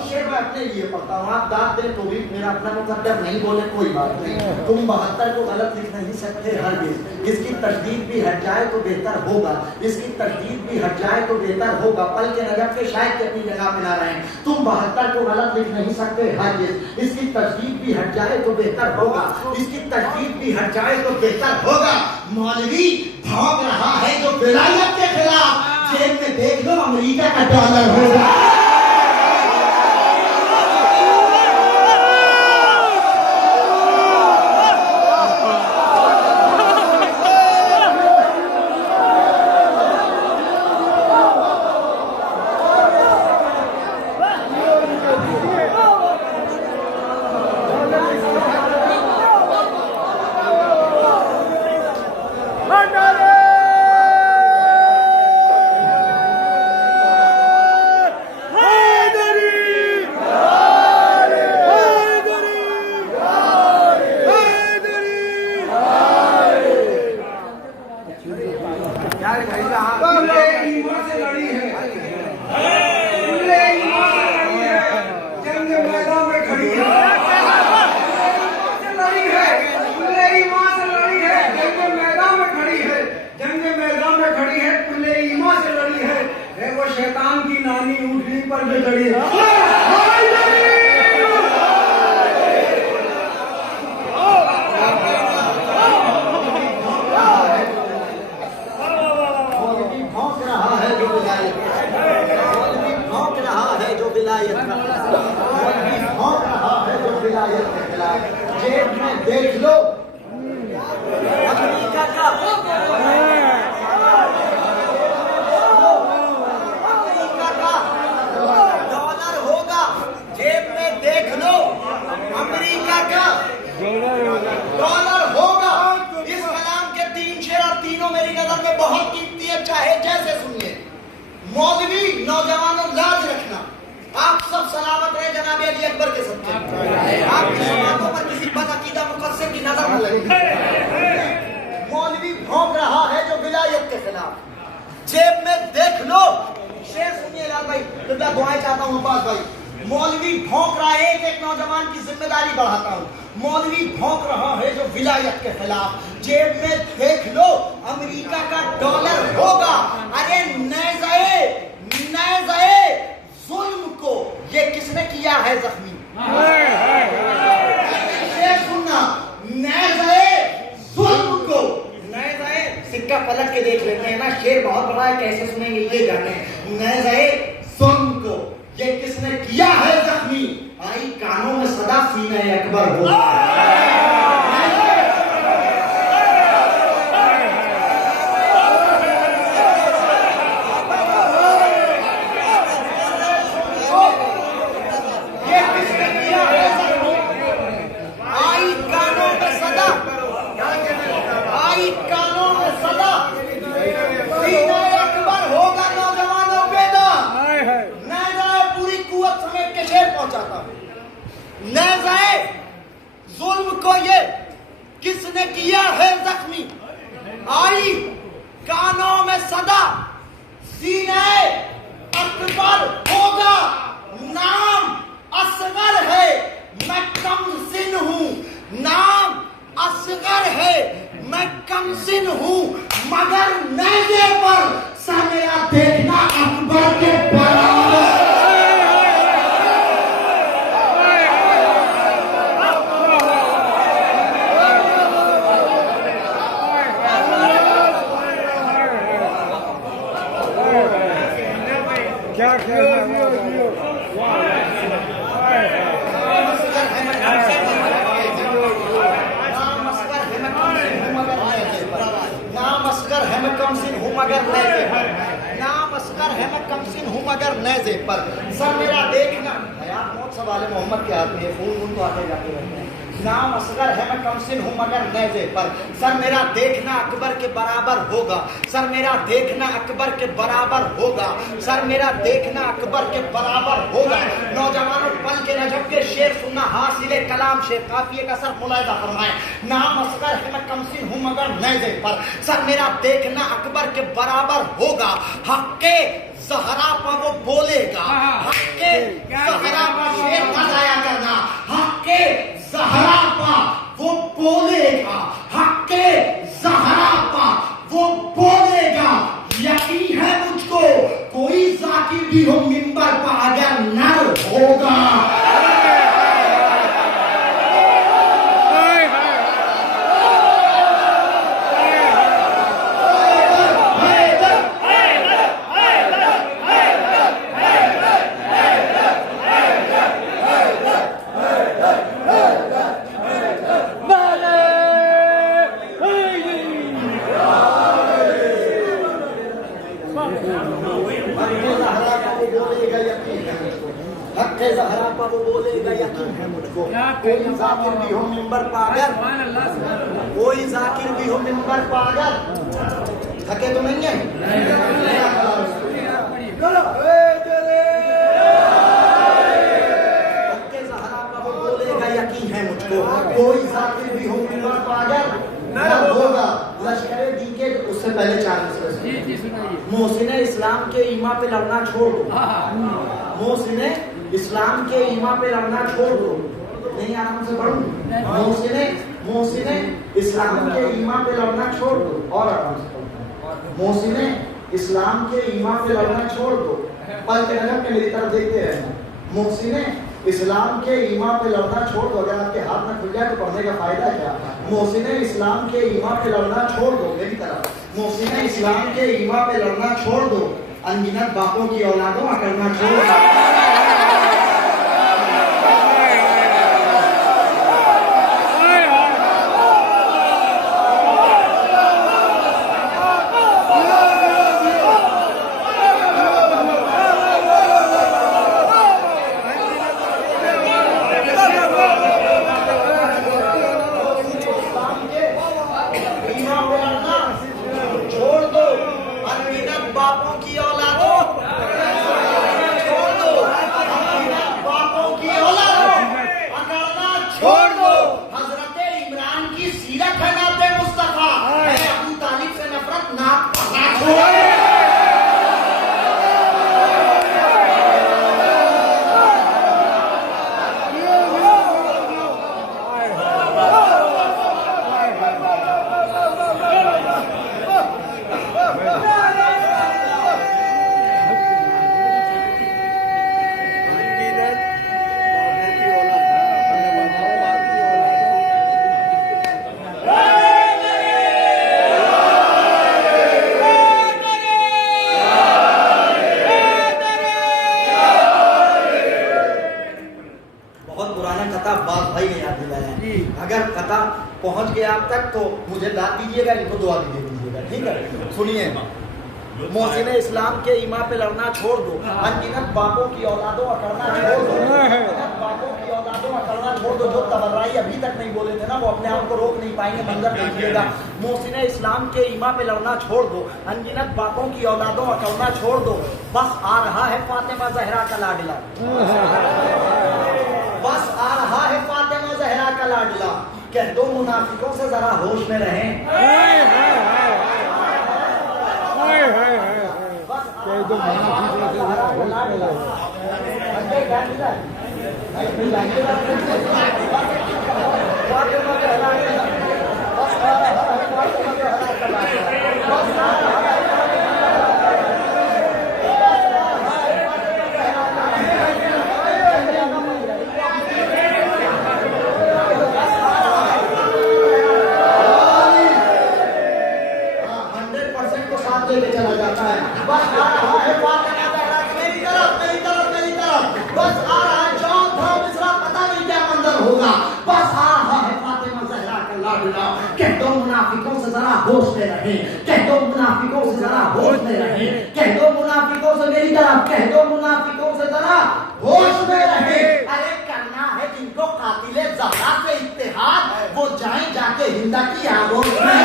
शेर मैं अपने लिए पढ़ता हूँ, आप दाद दें तो भी मेरा अपना मुकद्दर नहीं बोले कोई बात नहीं। तुम 72 को गलत लिख नहीं सकते हरगिज़। इसकी तजदीद भी हट जाए तो बेहतर होगा। इसकी तजदीद भी हट जाए तो बेहतर होगा। पल के नजर के शायद अपनी जगह मिला रहे हैं। तुम 72 को गलत लिख नहीं सकते हरगिज़। इसकी तजदीद भी हट जाए तो बेहतर होगा। इसकी तजदीद भी हट जाए तो बेहतर होगा। मौलवी भौंक रहा है जो विलायत के खिलाफ, जेब में देख लो अमेरिका का डॉलर होगा। शैतान की नानी ऊँटनी पर भी चढ़ी है। भौंक रहा है जो विलायत भौंक रहा है जो विलायत भौंक रहा है जो विलायत के खिलाफ, जेब में देख लो अमेरिका का डॉलर होगा। जेब में देख लो अमेरिका का डॉलर होगा। इस कलाम के 3 शेर और तीनों मेरी नजर में बहुत कीमती है, चाहे जैसे सुनिए। मौलवी नौजवानों लाज रखना, आप सब सलामत रहे जनाब अली अकबर के सत्ते। आपकी समातों पर किसी बदअकीदा मुकस्सिर की नजर न लगे। मौलवी भौंक रहा है जो विलायत के खिलाफ, जेब में देख लो। शेर सुनिए लाल भाई, तो मैं दुआएं चाहता हूँ अब्बास भाई। मौलवी भौंक रहा है, एक नौजवान की जिम्मेदारी बढ़ाता हूँ। मौलवी भौंक रहा है जो विलायत के खिलाफ, जेब में देख लो अमेरिका का डॉलर होगा। अरे नेज़े जुल्म को ये किसने किया है जख्मी? शेर सुनना, नेज़े जुल्म को, नेज़े सिक्का पलट के देख लेते हैं ना, शेर बहुत बड़ा है, कैसे सुनेंगे ये जाने। नेज़े जुल्म को ये किसने किया है जख्मी, आई कानों में सदा सीने अकबर हो। ये किसने किया है जख्मी, आई कानों में सदा, आई कानों में सदा सीने अकबर होगा। नौजवानों बेदार, पूरी कुव्वत समेत के शेर पहुंचाता हूं। नेज़े जुल्म को ये किसने किया है जख्मी, आई कानों में सदा, सीने अकबर होगा, नाम असगर है, मैं कमसिन हूँ, नाम असगर है, मैं कमसिन हूँ, मगर नेज़े पर सर मेरा देखना अकबर के बराबर। क्या कहना नाम असगर है मैं कमसिन हूँ मगर नेज़े पर, नाम असगर है मैं कमसिन हूँ मगर नेज़े पर, सर मेरा देखना, हयात मौत सवाले मोहम्मद के हाथ में, खून तो आते जाते रहते हैं। नाम असगर है मैं कमसिन हूँ मगर नेज़े पर, सर मेरा देखना अकबर के बराबर होगा, सर मेरा देखना अकबर के बराबर होगा, सर मेरा देखना अकबर के बराबर होगा। नौजवानों पल के नजब के शेर सुनना हासिले कलाम शेर, काफिए का सर मुलायदा फरमाए। नाम असगर है मैं कमसिन हूँ मगर नेज़े पर, सर मेरा देखना अकबर के बराबर होगा, हक के ज़हरा पर वो बोलेगा, हक के ज़हरा पर शेर ना जाया करना, हक के ज़हरा पर वो बोलेगा, हक के ज़हरा पर वो बोलेगा। यकीन है मुझको कोई ज़ाकिर भी हो मिंबर पर अगर नर होगा। हक़-ए ज़हरा पर वो बोलेगा यकीन है मुझको, कोई ज़ाकिर भी हो मिंबर पागर, कोई ज़ाकिर भी हो मिंबर पागर। थके तो नहीं है? हक़-ए ज़हरा पर वो बोलेगा यकीन है मुझको, कोई ज़ाकिर भी हो मिंबर पागर न होगा। लश्कर दी के उससे पहले 4 मसले मोहसिन इस्लाम के ईमा पे लड़ना छोड़ दो, मोहसिन इस्लाम के ईमा पे लड़ना छोड़ दो। नहीं आराम से पढ़ो। मोहसिन इस्लाम के ईमा पे लड़ना छोड़ दो, और आराम से पढ़ो। मोहसिन इस्लाम के ईमा पे लड़ना छोड़ दो, पल के नजर के मेरी तरफ देखते रहना। मोहसिन इस्लाम के ईमा पे लड़ना छोड़ दो, अगर आपके हाथ में खुल जाए तो पढ़ने का फायदा क्या। मोहसिन इस्लाम के ईमा पे लड़ना छोड़ दो, मेरी तरफ। मोहसिन इस्लाम के ईमा पे लड़ना छोड़ दो, अनगिनत बापों की औलादों का करना छोड़ दो। अगर कथा पहुंच गया आप तक तो मुझे दाद दीजिएगा, इनको दुआ भी दे दीजिएगा, ठीक है। सुनिए, मोहसिन इस्लाम के ईमा पे लड़ना छोड़ दो, अनगिनत बापों की औलादों का करना छोड़ दो, बापों की औलादों का करना छोड़ दो। जो तबर्राई अभी तक नहीं बोले थे ना, वो अपने आप को रोक नहीं पाएंगे, मंजर देखिएगा। मोहसिन इस्लाम के ईमा पे लड़ना छोड़ दो, अनगिनत बापों की औलादों का करना छोड़ दो। बस आ रहा है फातिमा ज़हरा का लाडला, बस आ रहा है फातिमा ज़हरा का लाडला। कह दो मुना मुनाफिकों से जरा होश में रहें। लेके चला जाता है। बस आ रहा है मेरी तरफ मेरी तरफ मेरी तरफ, बस आ रहा है चौथा मिसरा, पता नहीं क्या मंजर होगा। बस आ रहा है फातिमा ज़हरा का लाडला। कह दो मुनाफिकों से जरा होश में रहे, कह दो मुनाफिकों से जरा होश में रहे, कह दो मुनाफिकों से मेरी तरफ, कह दो मुनाफिकों से जरा होश में रहे। अरे करना है जिनको कातिले ज़हरा से इत्तेहाद, वो जाएं जाके हिंदा की आगोश में।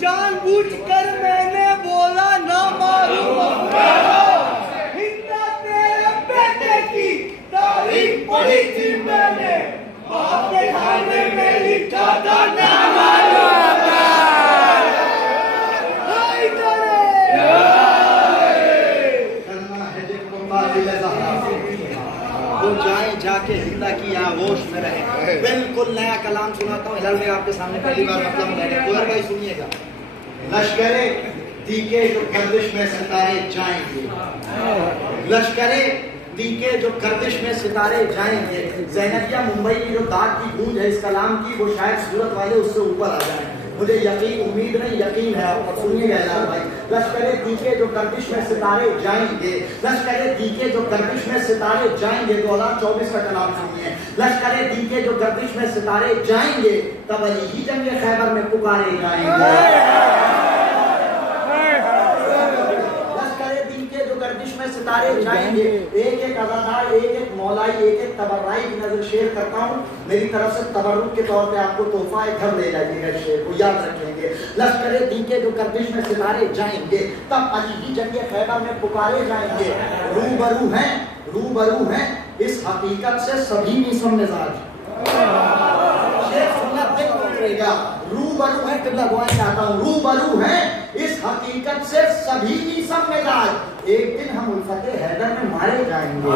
जानबूझकर मैंने बोला ना मालूम हिंदा तेरे बेटे की तारीफ पढ़ी थी मैंने, बाप के खाने में लिखा था ना मालूम। करना है जिनको कातिले ज़हरा से, वो जाए जाके हिंदा की आगोश में रहे। बिल्कुल नया कलाम सुनाता हूँ, हिलाल में आपके सामने पहली बार मतलब मैंने कोयर भाई सुनिएगा। लश्करे तीके जो गर्दिश में सितारे जाएंगे, लश्करे तीके जो गर्दिश में सितारे जाएंगे। ज़ैनबिया मुंबई की जो दाग की गूंज है इस कलाम की, वो शायद सूरत वाले उससे ऊपर आ जाए। मुझे यकीन उम्मीद नहीं यकीन है आप सुनिएगा हिलाल भाई। लश्करे तीके जो गर्दिश में सितारे जाएंगे, लश्करे तीके जो गर्दिश में सितारे जाएंगे। 2024 का कलाम सुनिए। लश्करे तीके जो गर्दिश में सितारे जाएंगे, तब अली ही जंगे खैबर में पुकारे जाएंगे। गर्दिश में सितारे जाएंगे। एक एक अज़ादार, एक एक मौलाई, एक एक तबर्राई की नजर शेयर करता हूँ। मेरी तरफ से तबर्रुक के तौर पे आपको तोहफा एक घर ले जाइएगा, शेर को याद रखेंगे। लश्करे तीके जो गर्दिश में सितारे जाएंगे, तब अली ही जंगे खैबर में पुकारे जाएंगे। रूबरू हैं इस हकीकत से सभी मिसम मिजाज। शेर सुनना दिल उतरेगा। रूबरू है, किबला दुआएं चाहता हूँ। रूबरू है इस हकीकत से सभी मिसम मिजाज, एक दिन हम उल्फते हैदर में मारे जाएंगे।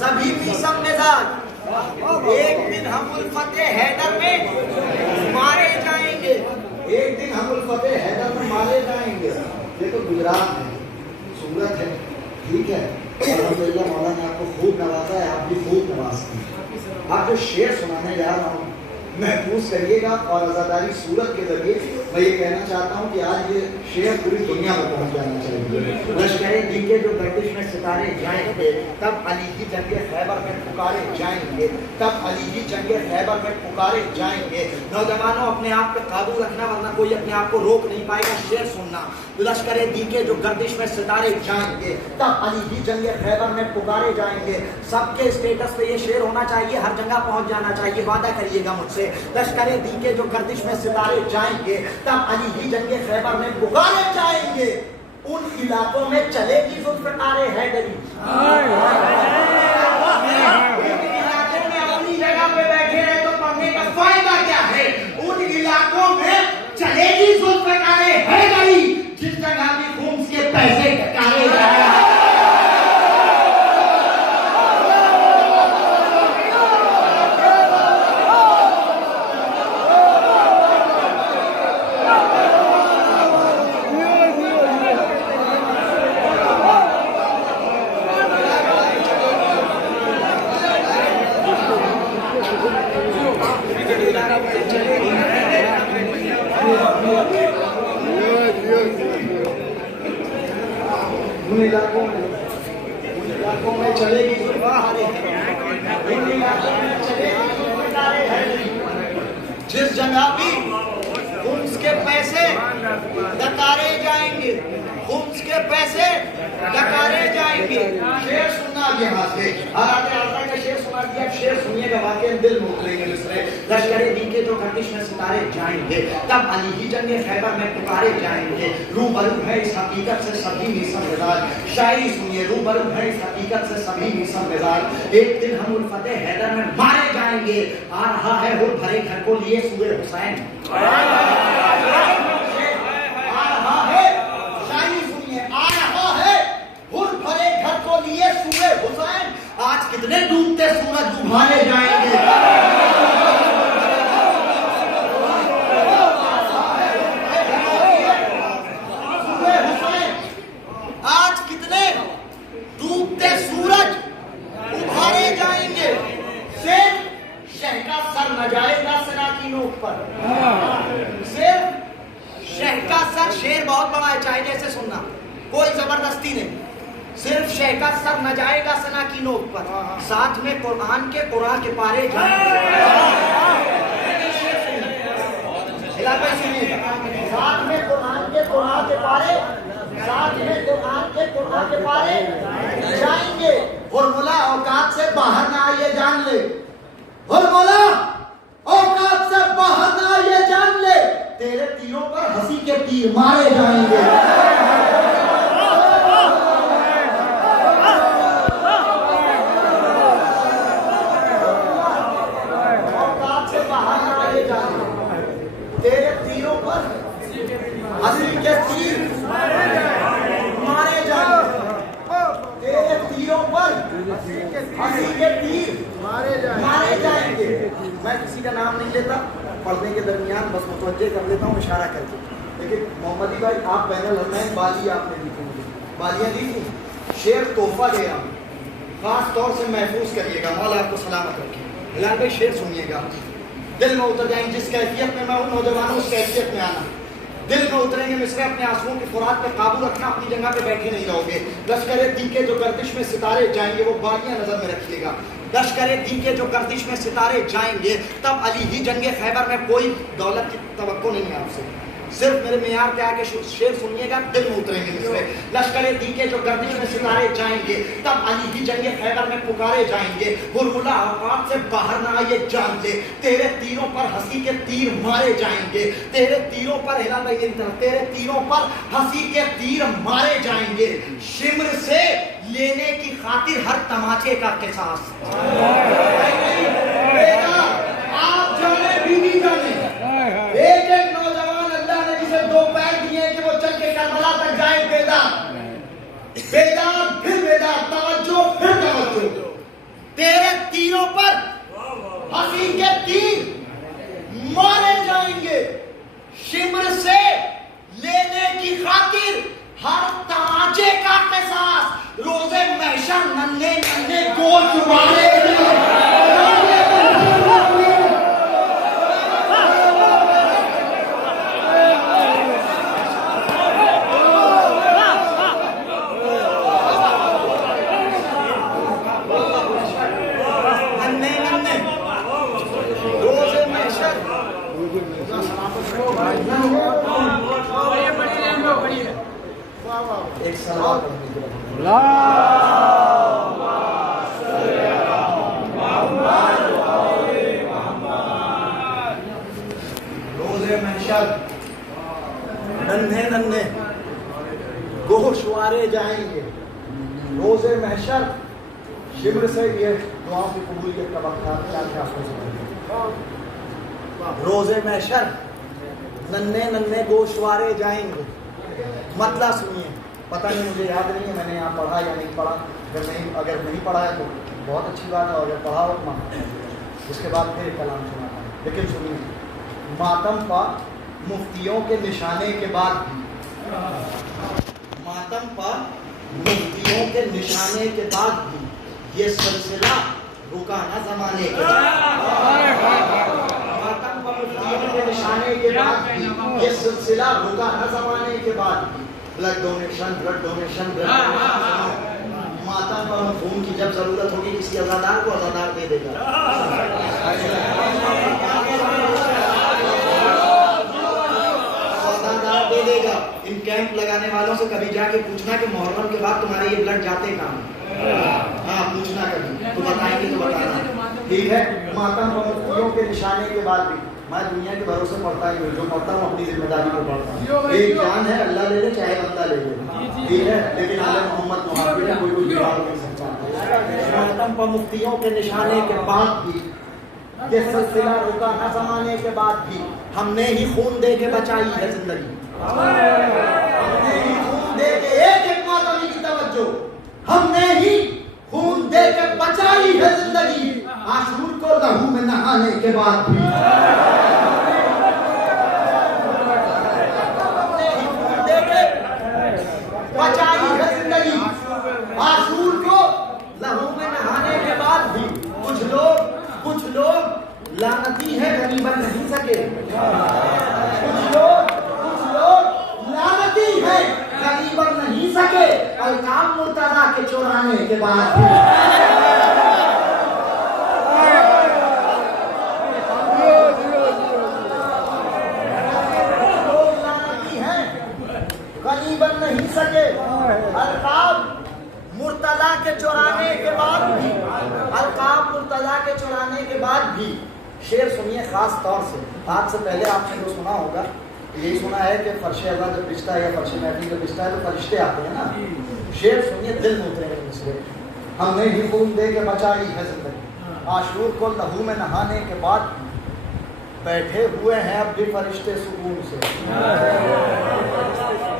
सभी मिसम मिजाज, एक दिन हम उल्फते हैदर में मारे जाएंगे। एक दिन हम उल्फते हैदर में मारे जाएंगे। ये तो गुजरात है, सूरत है, ठीक है। अल्हम्दुलिल्लाह मौला ने आपको खूब नवाजा है, आप भी खूब नवाजते हैं। आप जो शेर सुनाने जा रहा हूँ महफूज करिएगा। और आज़ादारी सूरत के जरिए मैं ये कहना चाहता हूँ कि आज ये शेर पूरी दुनिया में पहुँच जाना चाहिए। लश्करे तीके जो गर्दिश में सितारे जाएंगे, तब अली ही जंगे खैबर में पुकारे जाएंगे, तब अली ही जंगे खैबर में पुकारे जाएंगे। नौजवानों अपने आप पे काबू रखना, वरना कोई अपने आप को रोक नहीं पाएगा। शेर सुनना। लश्करे तीके जो गर्दिश में सितारे जाएंगे, तब अली ही जंगे खैबर में पुकारे जाएंगे। सबके स्टेटस पे ये शेर होना चाहिए, हर जगह पहुंच जाना चाहिए। वादा करिएगा मुझसे। लश्करे तीके जो गर्दिश में सितारे जाएंगे, तब अली ही जंगे खैबर में पुकारे जाएंगे। उन इलाकों में चलेगी ज़ुल्फ़िकारे हैदरी। इलाकों में अपनी जगह पे बैठे रहे तो पढ़ने का फायदा क्या है? उन इलाकों में चलेगी ज़ुल्फ़िकारे हैदरी, जिस जगह भी घूम के पैसे टकारे जाए। उन इलाकों में चलेगी जुल्फ़ारे हैं, उन इलाकों में चलेगी जुल्फ़ारे हैं। जिस जगह भी खुम्स के पैसे डकारे जाएंगे, खुम्स के पैसे डकारे जाएंगे। शेर सुनना अब यहाँ से, आराधे आराधे का शेर सुना दिया। शेर सुनिएगा, वाकई दिल में उतरेंगे मिस्रे। लश्करे दी के जो गर्दिश में सितारे जाएंगे, तब अली ही जंगे खैबर में पुकारे जाएंगे। रूबरू है इस हकीकत से सभी मिसम मिजाज, शायरी सुनिए। रूबरू है इस हकीकत से सभी मिसम मिजाज, एक दिन हम उल्फते हैदर में मारे जाएंगे। आ रहा है वो भरे घर को लिए सूए हुसैन, आ रहा है, शायरी सुनिए, आ रहा है हुर भरे घर को लिए सूए हुसैन। आज कितने डूबते सूरज डुबाने जाएंगे। आज कितने डूबते सूरज उभारे जाएंगे। सिर्फ शह का सर न जाएगा सना की नोक पर, सिर्फ शह का सर, शेर बहुत बड़ा है, चाहे जैसे सुनना, कोई जबरदस्ती नहीं। सिर्फ शह का सर न जाएगा सना की नोक पर, साथ में कुरान के पारे जाएंगे। साथ में कुरान के पारे, साथ में कुरान के पारे जाएंगे। हुरमुला औकात से बाहर ना आइए जान ले, हुरमुला औकात से बाहर ना आइए जान ले, तेरे तीरों पर हंसी के तीर मारे जाएंगे। औकात से बाहर ना आइए जान ले, तेरे तीरों पर हंसी के तीर मारे जाएंगे। तेरे तीरों पर हंसी के तीर मारे जाएंगे। मैं किसी का नाम नहीं लेता, पढ़ने के दरमियान बस मुतवज्जे कर लेता हूँ इशारा करके। लेकिन मोहम्मदी भाई, आप बैनल हरमैन बाली आपने लिखी, मुझे बालियाँ दी थी, शेर तोहफा दे रहा हूँ, खास तौर से महफूज करिएगा, मौला आपको सलामत रखे। हिलाल भाई शेर सुनिएगा, दिल में उतर जाएंगे। जिस कैफियत में मैं हूँ नौजवानों, उस कैफियत में आना। दिल में उतरेंगे मिस्रे, अपने आंसुओं की खुराक पे काबू रखना, अपनी जगह पे बैठे नहीं रहोगे। लश्करे दी के जो गर्दिश में सितारे जाएंगे, वो बालियां नजर में रखिएगा। लश्करे दी के जो गर्दिश में सितारे जाएंगे, तब अली ही जंगे खैबर में कोई दौलत की तवक्को नहीं है आपसे। सिर्फ मेरे मियार के आगे शेर सुनिएगा, दिल में उतरेंगे मिस्रे। लश्करे दी के जो गर्दिश में सितारे जाएंगे, तब अली ही जंगे खैबर में पुकारे जाएंगे। हुरमुला औकात से बाहर ना आइए जान ले, तेरे तीरों पर हंसी के तीर मारे जाएंगे। तेरे तीरों पर, हिलाल भाई मेरी तरफ, तेरे तीरों पर हंसी के तीर मारे जाएंगे। शिम्र से लेने की खातिर हर तमाचे का किसास। आप जाने बीवी जाने, एक एक नौजवान अल्लाह ने जिसे दो पैर दिए कि वो चल के करबला तक जाए, बेदार बेदार फिर बेदार, तवज्जो फिर तवज्जो। तेरे तीरों पर हंसी के तीर मारे जाएंगे। शिम्र से लेने की खातिर हर तमाचे का किसास। रोजे महशर नन्हे नन्हे गोल चुबाने एक सलाम रोजे महशर नन्हे नन्हे गोशवारे जाएंगे। रोजे महशर शिम्र से, ये दुआओं की कबूलियत का वक्त क्या क्या रोजे महशर नन्हे नन्हे गोशवारे जाएंगे। मतलब सुनिए, पता नहीं, मुझे याद नहीं है मैंने यहाँ पढ़ा या नहीं पढ़ा। अगर नहीं पढ़ा है तो बहुत अच्छी बात है, और अगर पढ़ा हो तो मानता हूँ। उसके बाद फिर कलाम सुनाता हूँ। लेकिन सुनिए, मातम पर मुफ्तियों के निशाने के बाद भी, मातम पर मुफ्तियों के निशाने के बाद भी ये सिलसिला रुका ना जमाने के बाद। मातम पर मुफ्तियों के निशाने के बाद भी ये सिलसिला रुका ना जमाने के बाद भी। ब्लड डोनेशन माता पर खून की जब जरूरत होगी किसी अजादार को अजादार दे देगा। अजादार दे देगा। इन कैंप लगाने वालों से कभी जाके पूछना कि मुहर्रम के बाद तुम्हारे ये ब्लड जाते कहाँ? हाँ पूछना कभी, तो बताएंगे तो बताना। ठीक है। माता मुफ्तियों के निशाने के बाद भी मैं दुनिया के भरोसे पढ़ता ही हूँ, जो पढ़ता हूँ अपनी जिम्मेदारी को पढ़ता हूँ। एक जान है, अल्लाह ले ले चाहे बंदा ले ले, ठीक है, लेकिन आले मोहम्मद मुहाजिर कोई कुछ बिगाड़ नहीं सकता। माता मुफ्तियों के निशाने के बाद भी, ये सिलसिला रुका न जमाने के बाद भी, हमने ही खून दे के बचाई है जिंदगी। हमने ही खून दे के, एक मातमी की तवज्जो, हमने ही खून दे के बचाई है जिंदगी। आशूर को लहू में नहाने के बाद भी बचाई है जिंदगी। आशूर को लहू में नहाने के बाद भी कुछ लोग लानती है, गनी बन नहीं सके। कुछ लोग लानती है, गनी बन नहीं सके। अलकाम मुर्तजा के चुराने के बाद भी गनी बन नहीं सके। अलकाम मुर्तजा के चुराने के बाद भी, अलकाम मुर्तजा के चुराने के बाद भी, शेर सुनिए खास तौर से। आज से पहले आपने जो सुना होगा, यही सुना है कि फर्श अल्लाह जब पिछता है या फर्श महफिल जब पिछता है तो फरिश्ते आते हैं ना। शेर सुनिए, दिल में उतरेंगे मुझसे। हमने ही खून दे के बचाई है जिंदगी। आशूर को लहू में नहाने के बाद बैठे हुए हैं अब भी फरिश्ते सुकून से।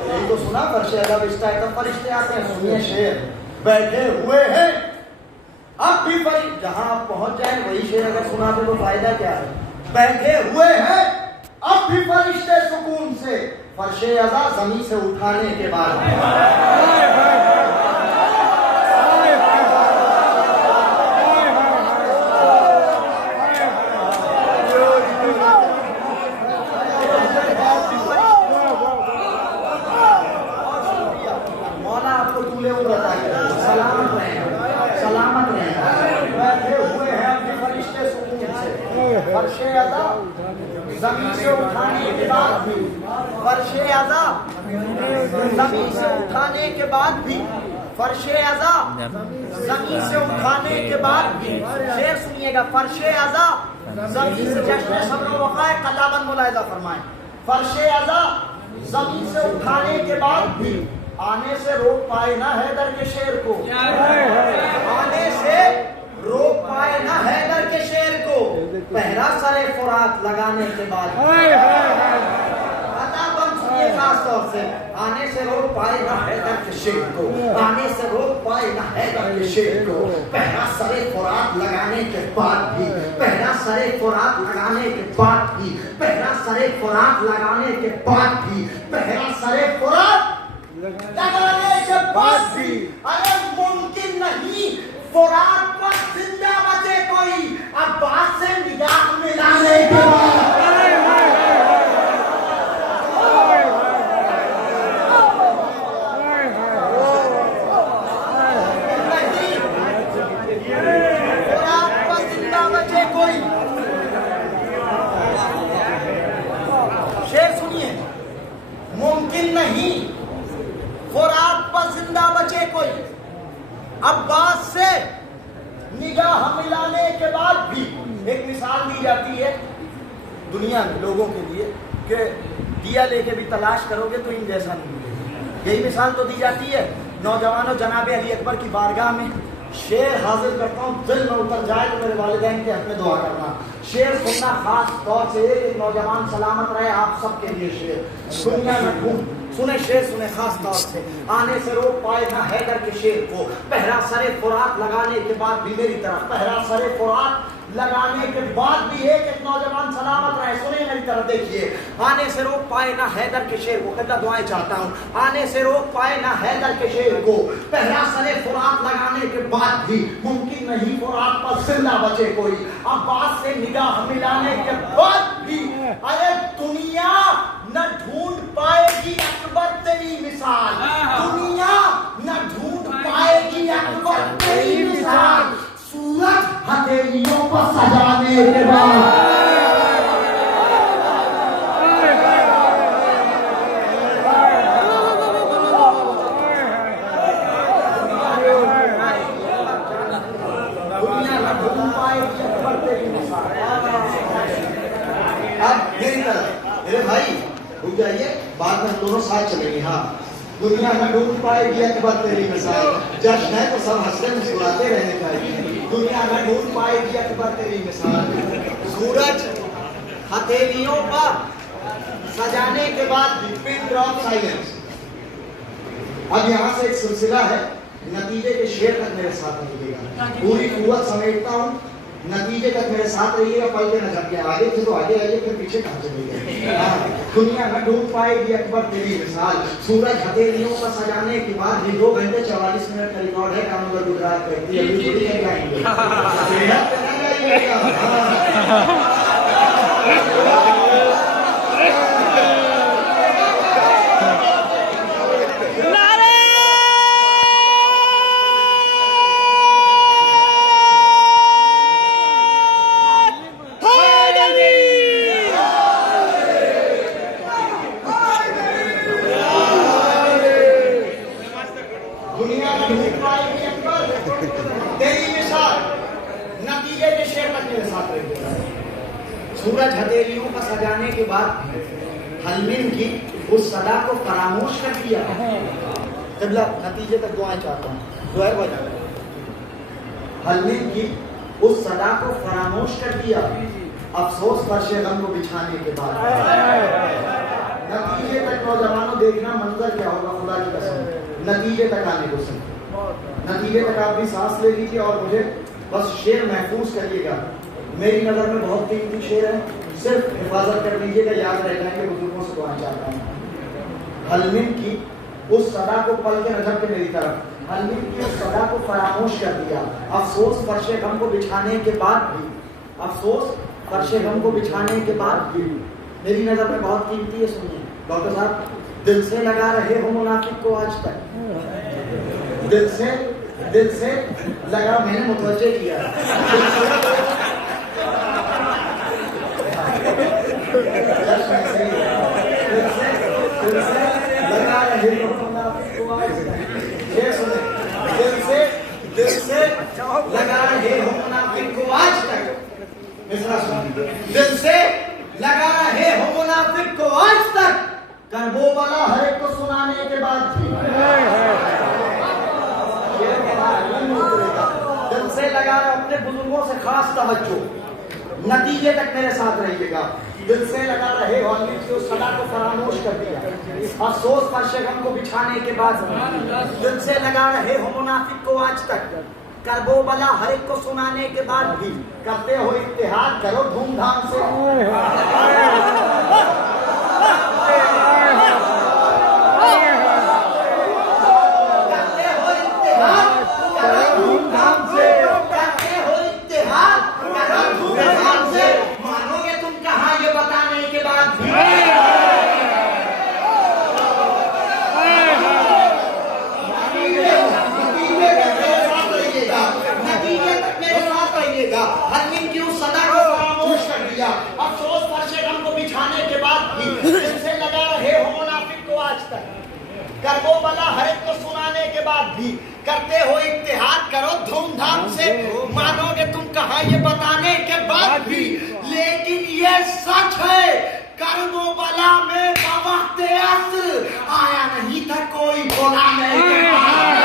यही तो सुना, फर्श अल्लाह पिछता है तब फरिश्ते आते हैं। सुनिए शेर, बैठे हुए हैं अब भी फरिश्ते। जहां आप पहुंच जाए वही शेर अगर सुनाते तो फायदा क्या है? बैठे हुए हैं अब भी फरिश्ते सुकून से, फर्शे अज़ा ज़मीन से उठाने के बाद। मौला आपको दूल्हे बताएगा, सलामत रहे। बैठे हुए हैं अब भी फरिश्ते सुकून से, फर्शे अज़ा ज़मीन से उठाने के बाद भी, फर्शे अज़ा ज़मीन से उठाने के बाद भी, फर्शे अज़ा ज़मीन से उठाने के बाद भी। शेर सुनिएगा, फर्शे अज़ा ज़मीन से, जश्न सब्र वक़ाए कल्लाबन मुलाहिज़ा फरमाए। फर्शे अज़ा ज़मीन से उठाने के बाद भी आने से रोक पाए ना हैदर के शेर को, आने से रोक पाए ना हैदर के शेर को। पहरा सरे फुरात लगाने के बाद, खास तौर से, आने से रोक पाए ना हैदर के शेर को, आने से रोक पाए ना हैदर के शेर को। पहरा सरे फुरात लगाने के बाद भी, पहरा सरे फुरात लगाने के बाद भी, पहरा सरे फुरात लगाने के बाद भी, पहरा सरे फुरात लगाने के बाद भी। अरे मुमकिन नहीं फुरात पर जिंदा बचे कोई, अब्बास से निगाह मिलाने के बाद। फुरात पर जिंदा बचे कोई। शेर सुनिए, मुमकिन नहीं फुरात पर जिंदा बचे कोई, अब्बास से निगाह मिलाने के बाद भी। एक मिसाल दी जाती है दुनिया में लोगों के लिए कि दिया लेके भी तलाश करोगे तो इन जैसा नहीं मिलेगा। यही मिसाल तो दी जाती है। नौजवानों, जनाब अली अकबर की बारगाह में शेर हाजिर करता हूँ, दिल में उतर जाए तो मेरे वालिदैन के हक में दुआ करना। शेर सुनना खास तौर से, एक नौजवान सलामत रहे आप सबके लिए शेर दुनिया में घूम सुने। शेर सुने खास तौर से, आने से रोक पाए ना हैदर के शेर को। पहरा सरे फुरात लगाने के बाद भी, मेरी तरफ पहरा सरे फुरात लगाने के बाद भी एक नौजवान सलामत रहे। सुने मेरी तरफ, देखिए। आने से रोक पाए ना हैदर के शेर को, कितना दुआएं चाहता हूँ। आने से रोक पाए ना हैदर के शेर को, पहरा सरे फुरात लगाने के बाद भी मुमकिन नहीं फुरात पर जिंदा बचे कोई, अब्बास से निगाह मिलाने के बाद भी। अरे दुनिया न ढूंढ पाएगी अकबर तेरी मिसाल, सजाने के बाद दुनिया न ढूंढ पाएगी अकबर तेरी मिसाल। अब मेरी तरफ मेरे भाई रुक जाइए, बाद में हम दोनों साथ चलेंगे। हाँ, दुनिया न ढूंढ पाएगी अकबर तेरी मिसाल, जश्न है तो सब हंसते मुस्कुराते रहने चाहिए। दुनिया न ढूंढ पाएगी अकबर तेरी मिसाल। सूरज हथेलियों पर सजाने के बाद पिन ड्रॉप साइलेंस। अब यहाँ से एक सिलसिला है, नतीजे के शेर तक मेरे साथ रहिएगा। पूरी कुव्वत समेटता हूँ, नतीजे तक मेरे साथ रहिएगा। पल के न झपके, आगे थे तो आगे आइए, फिर पीछे कहाँ चले गए। दुनिया न ढूंढ पाएगी अकबर तेरी मिसाल। सूरज हथेलियों पर सजाने के बाद भी 2 घंटे 44 मिनट का रिकॉर्ड है। कामनगर गुजरात कहती है, अभी थोड़ी कर जाएंगे। सेहत पे न जाइएगा। दुनिया न ढूंढ पाएगी अकबर तेरी मिसाल। नतीजे के शेर तक मेरे साथ रहिएगा। सूरज हथेलियों पर सजाने के बाद हलमिन की उस सदा को फरामोश कर दिया। तबला नतीजे तक दुआएं चाहता हूँ। दुआएं बजा हलमिन की उस सदा को फरामोश कर दिया, अफसोस फर्शे गम को बिछाने के बाद। नतीजे तक नौजवानों देखना मंजर क्या होगा, खुदा की कसम। नतीजे तक आने को सही, नतीजे तक आप भी सांस ले लीजिए और मुझे बस शेर महफूज करिएगा। मेरी नजर में बहुत कीमती शेर है, सिर्फ हिफाजत कर लीजिएगा, याद रह जाएंगे। बुजुर्गों से दुआ चाहता हूँ। हलमिन की उस सदा को पल के नजर के मेरी तरफ, हलमिन की उस सदा को फरामोश कर दिया, अफसोस फर्शे गम को बिछाने के बाद भी। अफसोस फर्शे गम को बिछाने के बाद भी मेरी नजर में बहुत कीमती है। सुनिए डॉक्टर साहब, दिल से लगा रहे हो मुनाफिक को आज तक, दिल से लगा, मैंने मुतवज्जे किया। दिल से लगा रहे हो मुनाफिक को आज तक। ये सुने, दिल से लगा रहे हो मुनाफिक को आज तक। मिसरा सुनिए, दिल से लगा रहे हो मुनाफिक को आज तक, कर वो वाला हर एक को सुनाने के बाद भी। दिल से लगा रहे, अपने बुजुर्गों से खास तवज्जो, नतीजे तक मेरे साथ रहिएगा। दिल से लगा रहे हो की उस सदा को फरामोश कर दिया, अफसोस फर्शे गम को बिछाने के बाद। दिल से लगा रहे हो मुनाफिक को आज तक, करबो बला हर एक को सुनाने के बाद भी। करते हो इत्तेहाद, करो धूमधाम से। करते हो इत्तेहाद, करो धूमधाम से। करते हो इत्तेहाद, करो धूमधाम से। मानोगे तुम कहाँ ये बताने के बाद भी। हलमिन की उस सदा को फरामोश कर दिया, अफसोस फर्शे गम को बिछाने के बाद भी। दिल से लगा रहे हो मुनाफिक को आज तक, करबो बला हर एक को सुनाने के बाद भी। करते हो इत्तेहाद, करो धूमधाम से। मानोगे तुम कहाँ ये बताने के बाद भी। लेकिन ये सच है, करबो बला में बवक्त असर आया नहीं था कोई बुलाने के बाद।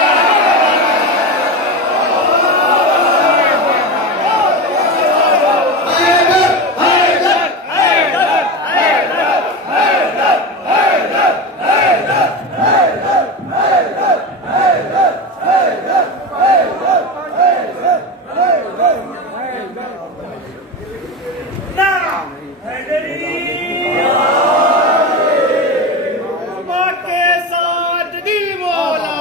के साथ दिल बोला।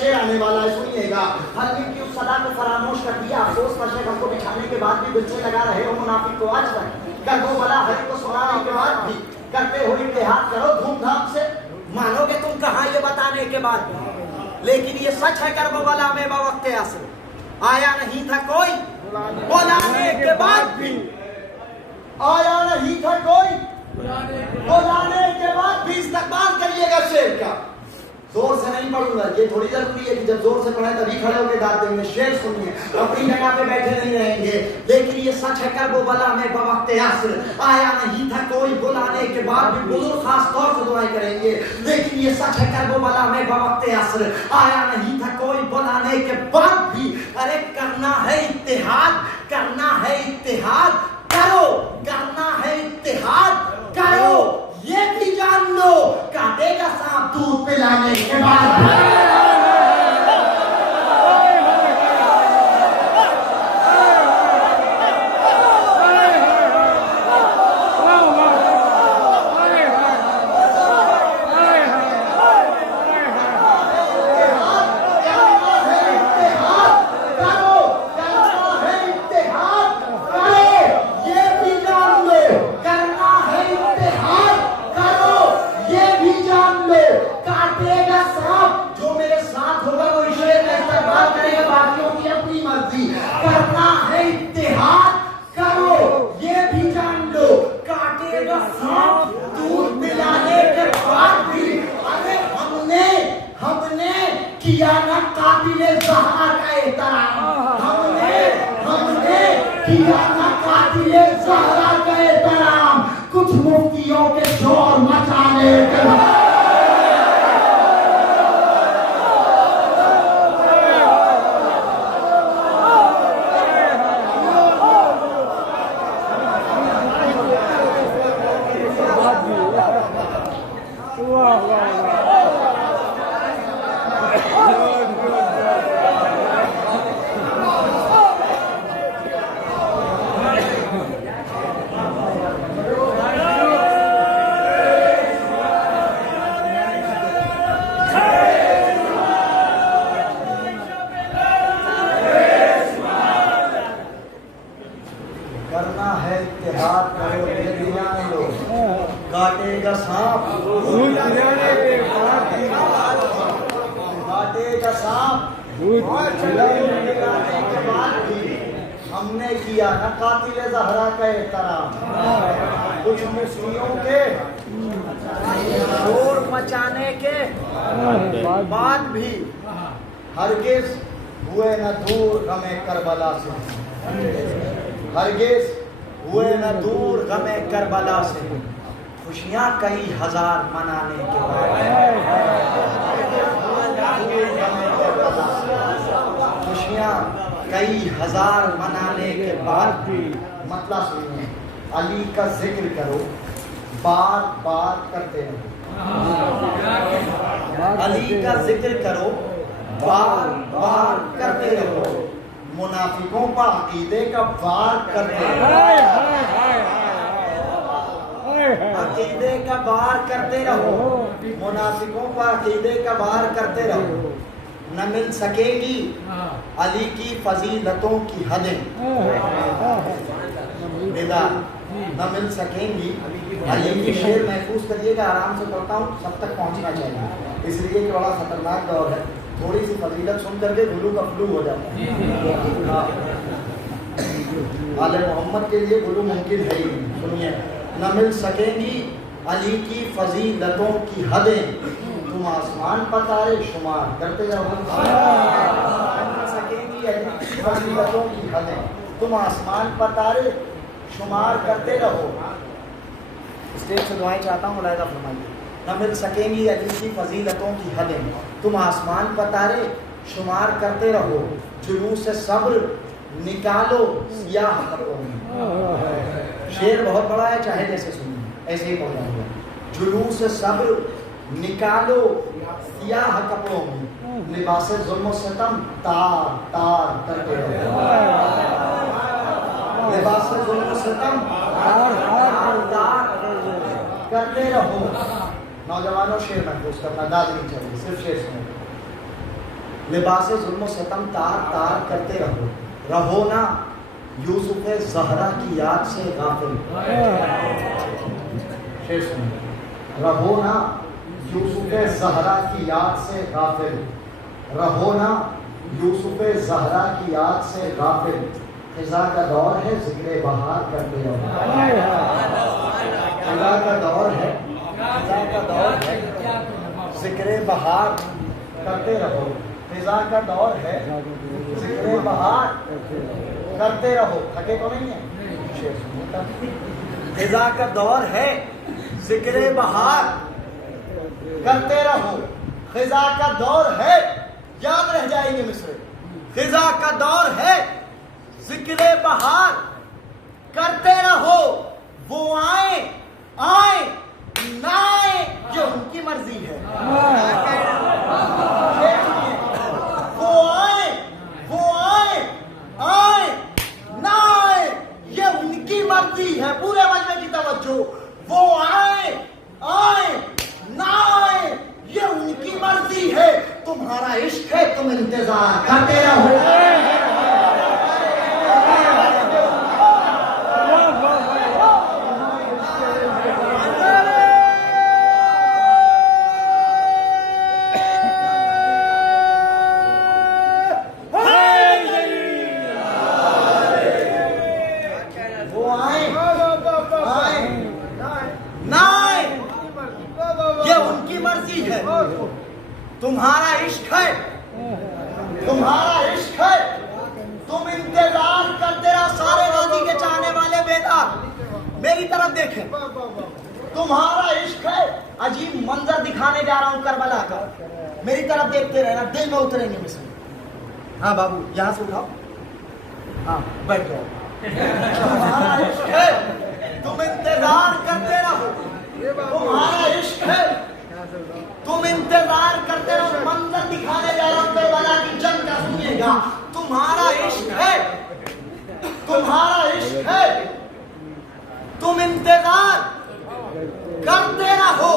शेर आने वाला है, सुनिएगा। हल्दी की उस सदा को फरामोश कर दिया, अफसोस नशे हमको बिछाने के बाद भी दिल से लगा रहे हो मुनाफिक को आज तक। कर दो भला हरि को सुनाने के बाद भी करते हो इत्तेहाद, करो धूमधाम से। मानोगे तुम कहा ये बताने के बाद, लेकिन ये सच है करबला में बवक्त असर आया नहीं था कोई, बुलाने के बाद भी आया नहीं था कोई, बुलाने के बाद भी इस्तकबाल करिएगा शेर का। जोर से नहीं पढ़ूंगा, ये थोड़ी जरूरी है कि जब जोर से पढ़े तभी खड़े होकर दाद देंगे। शेर सुनिए, अपनी जगह पे बैठे नहीं रहेंगे। लेकिन ये सच है करबला में बवक्त असर आया नहीं था कोई, बुलाने के बाद भी बुजुर्ग खास तौर से दुआएं करेंगे। लेकिन ये सच है करबला में बवक्त असर आया नहीं था कोई, बुलाने के बाद भी अरे करना है इत्तेहाद, करना है इत्तेहाद, करो करना है इत्तेहाद, करो ये भी जान लो काटेगा सांप दूध पिलाने के बाद। करना है इत्तेहाद, करो ये भी जान लो काटेगा सांप दूध पिलाने के बाद भी। अरे हमने किया ना कातिले ज़हरा का एहतराम, हमने किया ना कातिले ज़हरा का एहतराम, कुछ मुफ्तियों के शोर मचाने के बाद। करना है इत्तेहाद, करो ये भी जान लो काटेगा सांप, काटेगा सांप पिलाने के बाद भी। हमने किया ना कातिले ज़हरा का एहतराम, कुछ मुफ्तियों के शोर मचाने के बाद भी हरगिज़ हुए न दूर गमे करबला से, हरगिज़ हुए न दूर गमे करबला से, खुशियाँ कई हजार मनाने के बाद, खुशियाँ कई हजार मनाने के बाद भी। मतलब सुनिए, अली का जिक्र करो, बार बार करते रहो। अली का जिक्र करो, बार बार करते रहो। मुनाफिकों पर अकीदे का वार करते रहो, अकीदे का वार करते रहो। मुनाफिकों पर अकीदे का वार करते रहो। न मिल सकेगी अली की फजीलतों की हदें, न मिल सकेंगी। अली की शेर महफूज करिएगा, आराम से पढ़ता हूँ, सब तक पहुँचना चाहिए, इसलिए कि बड़ा खतरनाक दौर है। थोड़ी सी फजीलत सुन करके गुलू का फ्लू हो जाता है। आले मोहम्मद के लिए गुलू मुमकिन है ही नहीं। सुनिए, न मिल सकेंगी अली की फजीलतों की हदें, तुम आसमान पर तारे शुमार करते रहो। न मिल सकेंगी अली की फजीलतों की हदें, तुम आसमान पर तारे शुमार करते रहो। स्टेज से दुआएं चाहता हूँ, मुलाहिजा फरमाइए। न मिल सकेंगी अली की फजीलतों की हदें, तुम आसमान पर तारे शुमार करते रहो। जुलूस से सब्र निकालो सियाह कपड़ों में। शेर बहुत बड़ा है, चाहे जैसे सुनिए, ऐसे ही बोल रहा हूँ। जुलूस से सब्र निकालो सियाह कपड़ों में, लिबास जुल्म सितम तार तार करते रहो। लिबास जुल्म सितम तार तार करते रहो। नौजवानों शेर महफूज करना, दाद नहीं चाहिए, सिर्फ शेर सुनो। लिबास जुल्म सितम तार तार करते रहो, रहो ना यूसुफ ज़हरा की याद से गाफिल। शेर सुनिए, रहो ना यूसुफ ज़हरा की याद से गाफिल, रहो ना यूसुफ ज़हरा की याद से गाफिल। खिज़ा का दौर है जिक्र बहार करते रहो, खिज़ा का दौर है, खिज़ा का दौर है जिक्र बहार करते रहो, खिज़ा का दौर है जिक्र बहार करते रहो। थके तो नहीं है? खिज़ा का दौर है जिक्र बहार करते रहो, खिज़ा का दौर है, याद रह जाएंगे मिसरे। खिज़ा का दौर है जिक्र बहार करते रहो, वो आए आए ना आए ये उनकी मर्जी है। वो आए आए ना आए ये उनकी मर्जी है। पूरे मजमे की तवज्जो, वो आए ना आए ये उनकी मर्जी है। तुम्हारा इश्क है, तुम इंतजार करते रहो। तुम्हारा इश्क है, तुम्हारा इश्क है, तुम इंतजार करते रहो। सारे वादी के चाहने वाले बेदार मेरी तरफ देखें, तुम्हारा इश्क है। अजीब मंजर दिखाने जा रहा हूं करबला का, मेरी तरफ देखते रहना, दिल में उतरेंगे मिसल। हाँ बाबू यहां से उठाओ, हाँ बैठ जाओ। तुम्हारा इश्क है, तुम इंतजार करते रहो। तुम्हारा इश्क है, तुम इंतजार करते रहो। मंजर दिखाने जा रहा हूं करबला की जंग का, सुनिएगा। तुम्हारा इश्क है, तुम्हारा इश्क है, तुम इंतजार करते रहो।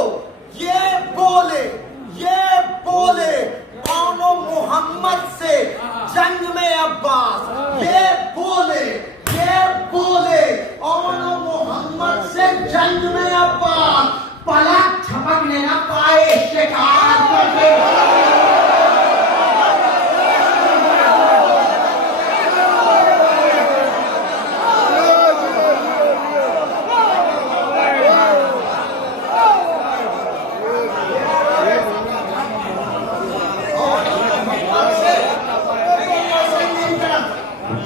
ये बोले कौनो मोहम्मद से जंग में अब्बास। ये बोले कौनो मोहम्मद से जंग में अब्बास। पलक झपकने न पाए शिकार करके।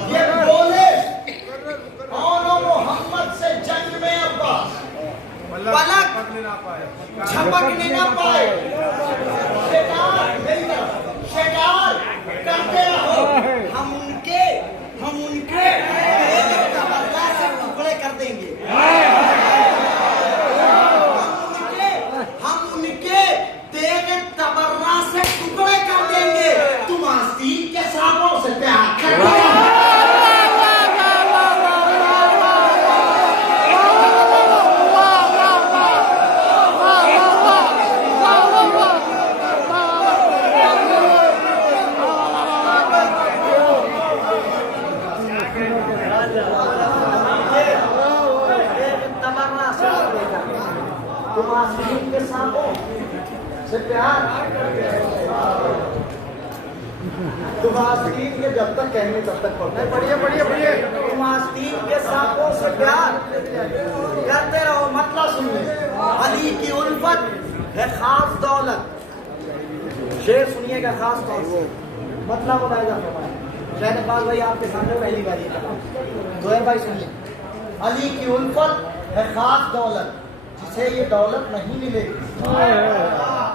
ये बोले कौनो मोहम्मद से जंग में अब्बास। पलक झपकने न पाए शिकार करते रहो। हम उनके तबर्रा से टुकड़े कर देंगे। हम उनके तेरे तबर्रा से टुकड़े कर देंगे। तुम आस्तीन के सांपों से प्यार करते हो। तुम आस्तीन के सांपों से प्यार, तुम आस्तीन के जब तक कहेंगे तब तक पढ़िए। तुम आस्तीन के सांपों से प्यार करते रहो। मतलब सुन ले, अली की उल्फत है खास दौलत। शेर सुनिएगा, खास दौलत मतलब बताया शायद अब्बास भाई आपके सामने पहली बार ये कहा। जोहर भाई सुनिए, अली की उल्फत है खास दौलत जिसे ये दौलत नहीं मिलेगी।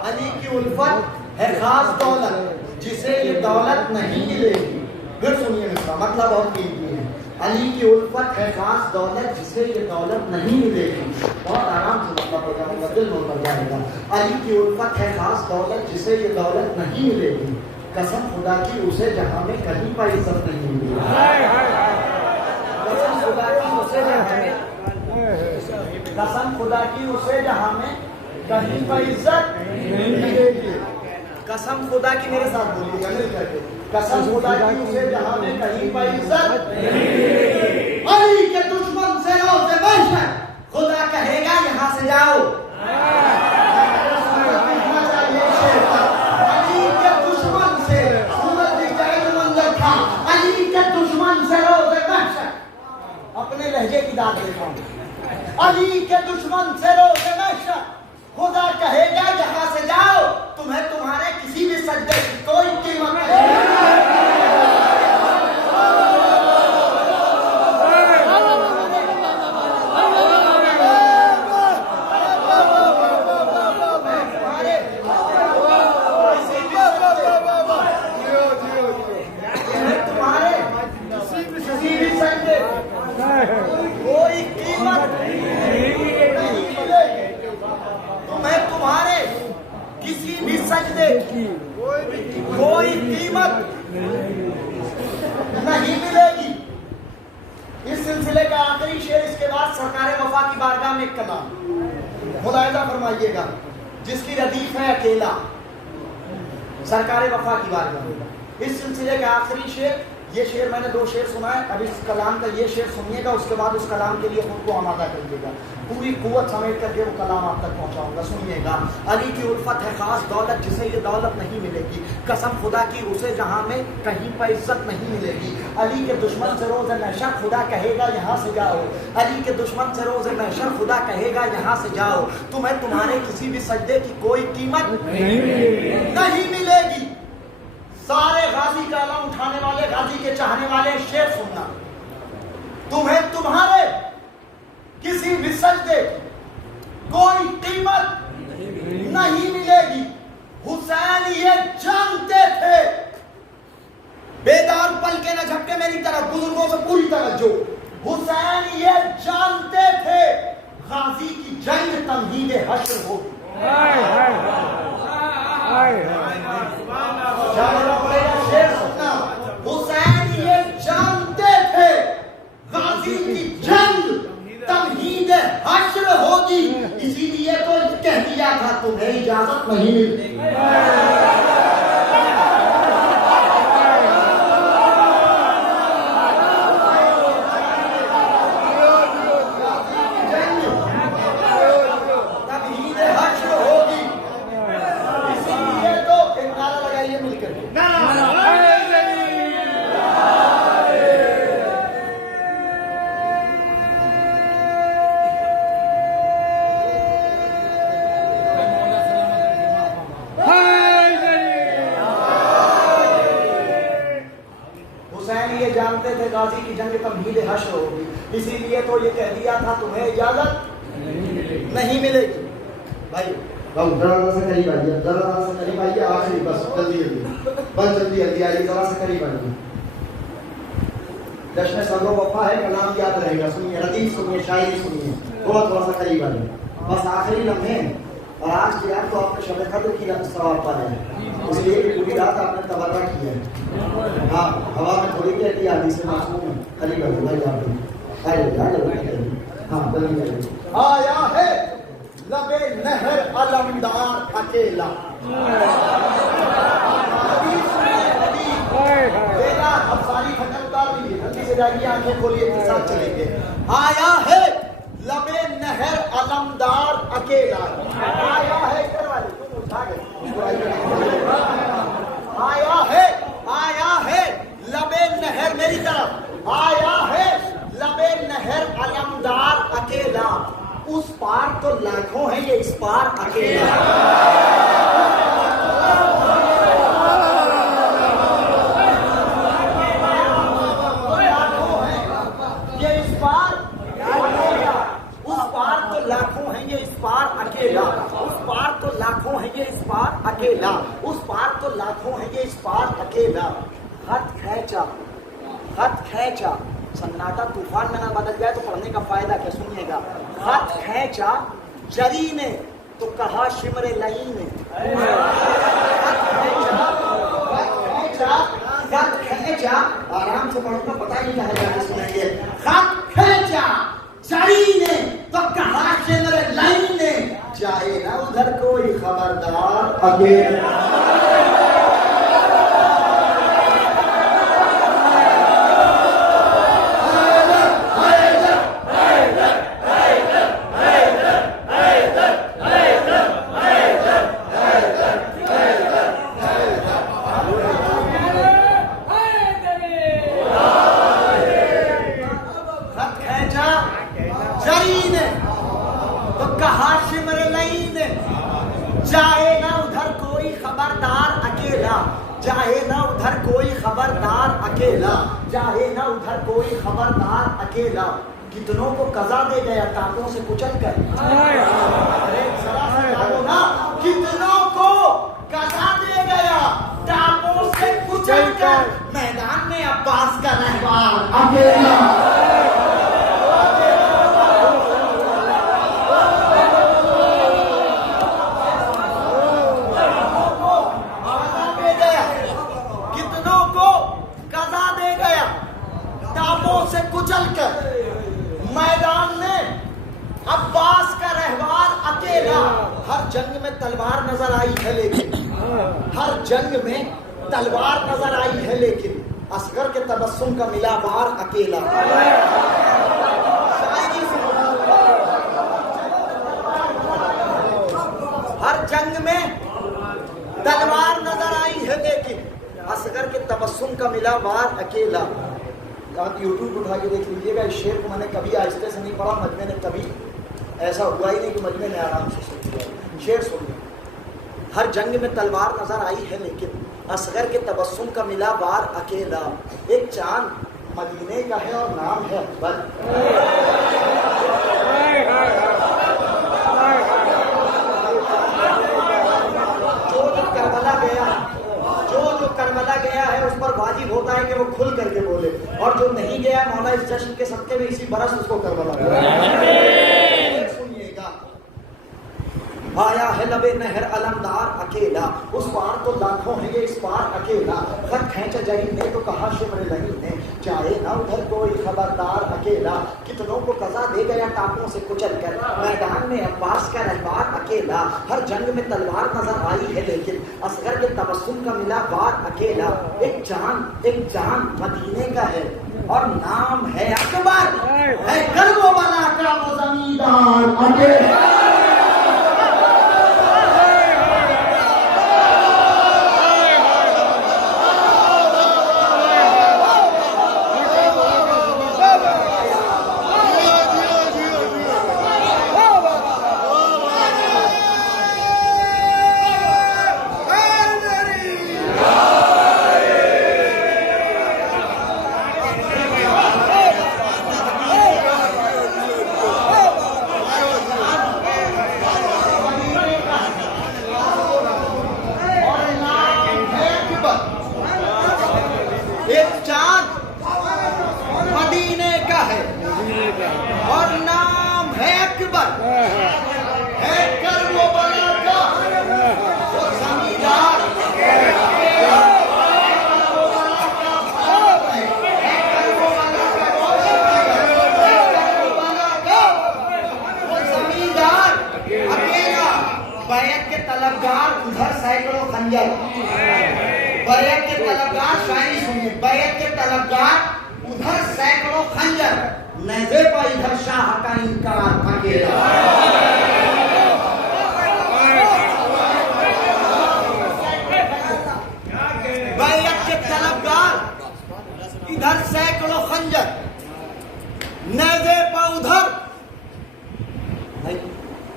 अली की उल्फत है खास दौलत जिसे ये दौलत नहीं मिलेगी। फिर सुनिए इसका मतलब और कीजिए, अली की उल्फत है खास दौलत जिसे ये दौलत नहीं मिलेगी। बहुत आराम से मतलब बताऊंगा, दिल में उतर जाएगा। अली की उल्फत है खास दौलत जिसे ये दौलत नहीं मिलेगी। कसम खुदा की उसे जहां में कहीं पर इज्जत नहीं मिलेगी। कसम खुदा की उसे जहां में, कसम खुदा की उसे जहां में कहीं पर इज्जत नहीं मिलेगी। कसम खुदा की मेरे साथ बोलिएगा मिल करके, कसम खुदा की उसे जहां में कहीं पर इज्जत अली के दुश्मन से रोज़े महशर खुदा कहेगा यहां से जाओ। अली के दुश्मन से सूरज दिखाई मंजर था, अली के दुश्मन से रोज़े महशर, अपने लहजे की दाद देता हूं, अली के दुश्मन से रोज़े महशर खुदा कहेगा यहां से जाओ, तुम्हें तुम्हारे किसी भी सजदे की कोई कीमत नहीं। कोई कीमत नहीं मिलेगी, तुम्हें तुम्हारे किसी भी सजदे की कोई कीमत नहीं मिलेगी। इस सिलसिले का आखिरी शेर, इसके बाद सरकार वफा की बारगाह में एक कलाम मुलाहिजा फरमाइएगा, जिसकी रदीफ है अकेला, सरकार वफा की बारगाह। इस सिलसिले का आखिरी शेर, ये शेर मैंने 2 शेर सुनाए, अब इस कलाम का ये शेर सुनिएगा, उसके बाद उस कलाम के लिए खुद को आमादा करिएगा, पूरी कुव्वत समेट करके वो कलाम आप तक पहुंचाऊंगा। सुनिएगा। अली की उल्फत है खास दौलत, जिसे ये दौलत नहीं मिलेगी, कसम खुदा की उसे जहां में कहीं पर इज्जत नहीं मिलेगी। अली के दुश्मन से रोज़े महशर खुदा कहेगा यहां से जाओ, अली के दुश्मन से रोज़े महशर खुदा कहेगा यहां से जाओ, तुम्हें तुम्हारे किसी भी सजदे की कोई कीमत नहीं मिलेगी। सारे गाजी का आलम उठाने वाले, गाजी के चाहने वाले शेर सुनना, तुम्हें तुम्हारे किसी भी सजदे कोई कीमत नहीं मिलेगी। हुसैन ये जानते थे, बेदार पल के न झपके मेरी तरफ, बुजुर्गों से पूरी तवज्जो, हुसैन ये जानते थे गाजी की जंग तमहीद हश्र होगी। शेर सुनना, हुसैन ये जानते थे गाजी की जंग तमहीद हश्र होगी, इसीलिए तो कह दिया था तुम्हें इजाजत नहीं मिलेगी। जानते थे गाजी की जंग तमहीद हश्र होगी, इसीलिए तो ये कह दिया था तुम्हें इजाजत नहीं मिलेगी। भाई जरा से करीब आइए, जरा से करीब आइए, आखिरी बस जल्दी जल्दी, बस जल्दी जल्दी आइए, जरा से करीब आइए। जश्न सब्र वफा है, कलाम याद रहेगा, सुनिए, रदीफ सुनिए, शायरी सुनिए, थोड़ा सा करीब आइए, बस आखिरी लम्हे। और आज की रात तो आपने शब कद्र की सवाब पा है, इसलिए पूरी रात आपने तबर्रा की है। हाँ, हवा में थोड़ी कहती है, हदीस मासूम है, करीब आइए भाई, आप आइए, हाँ जल्दी आइए। आया है लबे नहर अलमदार अकेला, अब सारी खटल उतार दीजिए, जल्दी से जाइए, आंखें खोलिए, के साथ चलेंगे। आया है लबे नहर अलमदार अकेला, आया है इधर वाले, तुम उठा गए, आया है लबे नहर मेरी तरफ, आया है लबे नहर अलमदार अकेला, उस पार तो लाखों हैं, ये इस पार अकेला। लाखों हैं ये इस पार अकेला, उस पार तो लाखों हैं ये इस पार अकेला, उस पार तो लाखों हैं ये इस पार अकेला, उस पार तो लाखों हैं ये इस पार अकेला। खत खैचा, सन्नाटा तूफान में ना बदल जाए तो पढ़ने का फायदा क्या, सुनिएगा। खत खैचा जरी ने तो कहा शिमरे लई ने, खत खैचा, आराम से पढ़ूंगा, पता ही नहीं कहा सुनाइए। खत खैचा जरी ने तो कहा शिमरे लई ने, जाए ना उधर कोई खबरदार अकेला। खबरदार अकेला, जाए ना उधर कोई खबरदार अकेला, जाए ना उधर कोई खबरदार अकेला। कितनों को कजा दे गया टापों से कुचल कर। अरे जरा सा डालो ना, कितनों को कजा दे गया टापों से कुचल कर, मैदान में अब्बास का रहवार अकेला। कितनों को कजा दे गया टापों से कुचल कर, मैदान में अब्बास का रहवार अकेला। हर जंग में तलवार नजर आई है लेकिन, हर जंग में तलवार नजर आई है लेकिन, असगर के तबस्सुम का मिला वार अकेला। हर जंग में तलवार नजर आई है लेकिन, असगर के तबस्सुम का मिला वार अकेला। आप यूट्यूब उठा के देख लीजिएगा, इस शेर को मैंने कभी आहिस्ते से नहीं पढ़ा, मजमे ने कभी ऐसा हुआ ही नहीं कि मजमे ने आराम से सुन लिया। शेर सुनिए, हर जंग में तलवार नजर आई है लेकिन, असगर के तबस्सुम का मिला वार अकेला। एक चांद मदीने का है और नाम है अकबर। जो करबला गया, जो करबला गया है उस पर वाजिब होता है कि वो खुल करके बोले, और जो नहीं गया मौला इस जश्न के सबके में इसी बरस उसको करबला गया। सुनिएगा, आया है लबे नहर अलमदार अकेला, उस पार तो लाखों है ये इस पार अकेला। खत खींचा जरी ने तो कहा शिमर लही ने, जाए ना उधर कोई खबरदार अकेला। कितनों को कजा दे गया टापों से कुचल कर, मैदान में अब्बास का रहवार अकेला। हर जंग में तलवार नजर आई है लेकिन, असगर के तबस्सुम का मिला वार अकेला। एक चांद मदीने का है और नाम है अकबर, है गर्व वाला का वो जमींदार अकेला। बैत के तलबगार उधर सैकड़ों खंजर, बैत के तलबगार, शायरी सुनिए, बैत के तलबगार उधर सैकड़ों खंजर, नज़े पर इधर शाह का इनकार अकेला। बैत के तलबगार इधर सैकड़ों खंजर, नज़े पर उधर।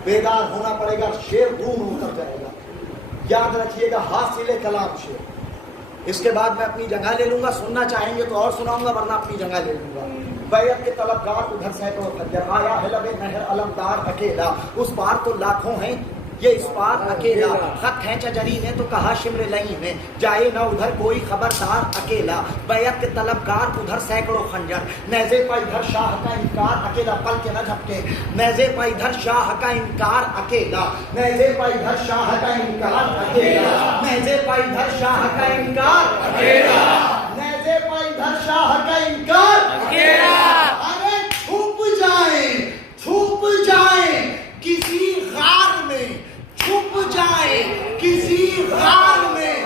बेदार होना पड़ेगा, शेर धूम उतर जाएगा। याद रखिएगा, हासिल कलाम शेर। इसके बाद मैं अपनी जगह ले लूंगा, सुनना चाहेंगे तो और सुनाऊंगा, वरना अपनी जगह ले लूंगा। बैत के तलबगार उधर सैकड़ों खंजर, आया है लबे नहर अलमदार अकेला। उस पार तो लाखों हैं ये इस पार अकेला। खत खींचा जरी ने तो कहा शिमर लही में, जाए ना उधर कोई खबरदार अकेला। बैत के तलबगार उधर सैकड़ों खंजर, नेज़े पर इधर शाह का इनकार अकेला। पल के न झपके, नेज़े पर इधर शाह का इनकार अकेला, नेज़े पर इधर शाह का इनकार अकेला, नेज़े पर इधर शाह का इनकार अकेला, नेज़े पर इधर शाह का इनकार अकेला। अरे छुप जाए किसी गार में, छुप जाए किसी गार में,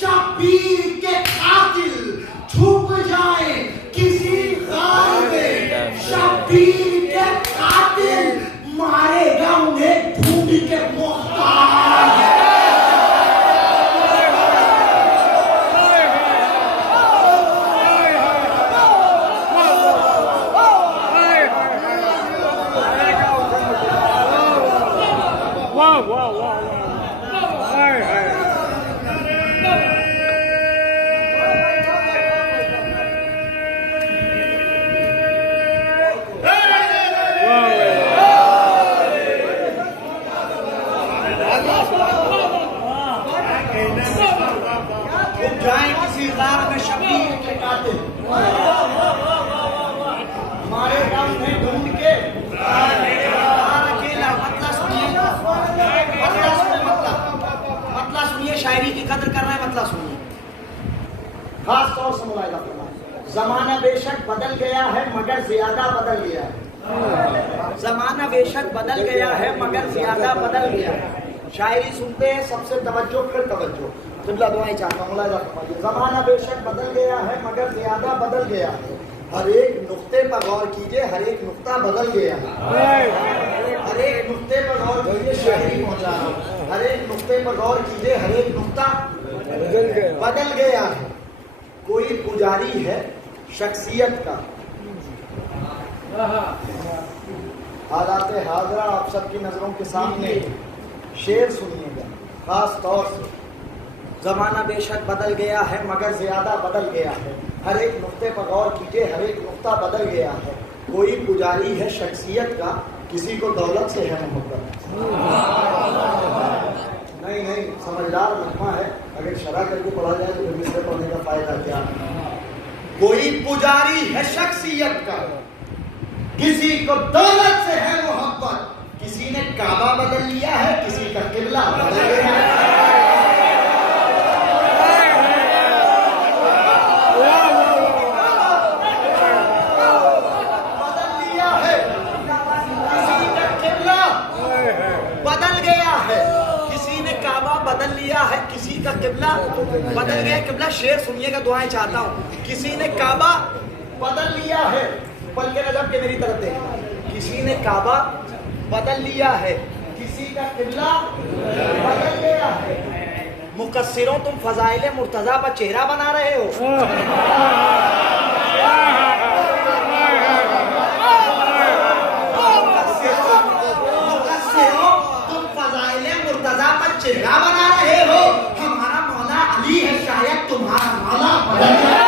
शब्बीर के कातिल छुप जाए किसी गार में, शब्बीर के कातिल मारेगा उन्हें ढूंढ के मुख्तार। तुम जाए किसी गार में शबीर के कातिल, हमारे गांव में ढूंढ के अकेला। मतलब सुनिए, मतलब सुनिए, शायरी की कदर कर रहे हैं, मतलब सुनिए। खास तौर से मुलाहिजा फरमाएं, जमाना बेशक बदल गया है मगर ज्यादा बदल गया है। जमाना बेशक बदल गया है मगर ज्यादा बदल गया है। शायरी सुनते हैं सबसे तवज्जो फिर तवज्जो, किबला दुआएं चाहता हूं, मुलाहिजा फरमाइए। जमाना बेशक बदल गया है मगर ज्यादा बदल गया है। हर एक नुक्ते पर गौर कीजिए, हर एक नुक्ता बदल गया है। हर एक नुक्ते पर गौर कीजिए, शायरी पहुंचा रहा हूं। हर एक नुक्ते पर गौर कीजिए, हर एक नुक्ता बदल गया है। कोई पुजारी है शख्सियत का, हालात हाजरा आप सबकी नजरों के सामने, शेर सुनिएगा खास तौर से। जमाना बेशक बदल गया है मगर ज्यादा बदल गया है। हर एक नुक्ते पर गौर कीजिए, हर एक नुक्ता बदल गया है। कोई पुजारी है शख्सियत का, किसी को दौलत से है मोहब्बत। नहीं, समझदार लम्हा है, अगर शरा करके पढ़ा जाए तो इंग्लिश से पढ़ने का फायदा क्या। कोई पुजारी है शख्सियत का, किसी को दौलत से है मोहब्बत। किसी ने काबा बदल लिया है, किसी का किबला बदल गया है। बदल लिया है, किसी का किबला बदल गया। किबला शेर सुनिएगा, दुआएं चाहता हूँ। किसी ने काबा बदल लिया है, बल्कि नजर के मेरी तरफ देखना। किसी ने काबा बदल लिया है, किसी का किबला बदल गया है। मुकस्सिरों तुम फजाइले मुर्तजा पर चेहरा बना रहे हो। चेहरा बना रहे हो। हमारा मौला अली है, शायद तुम्हारा मौला बदल गया।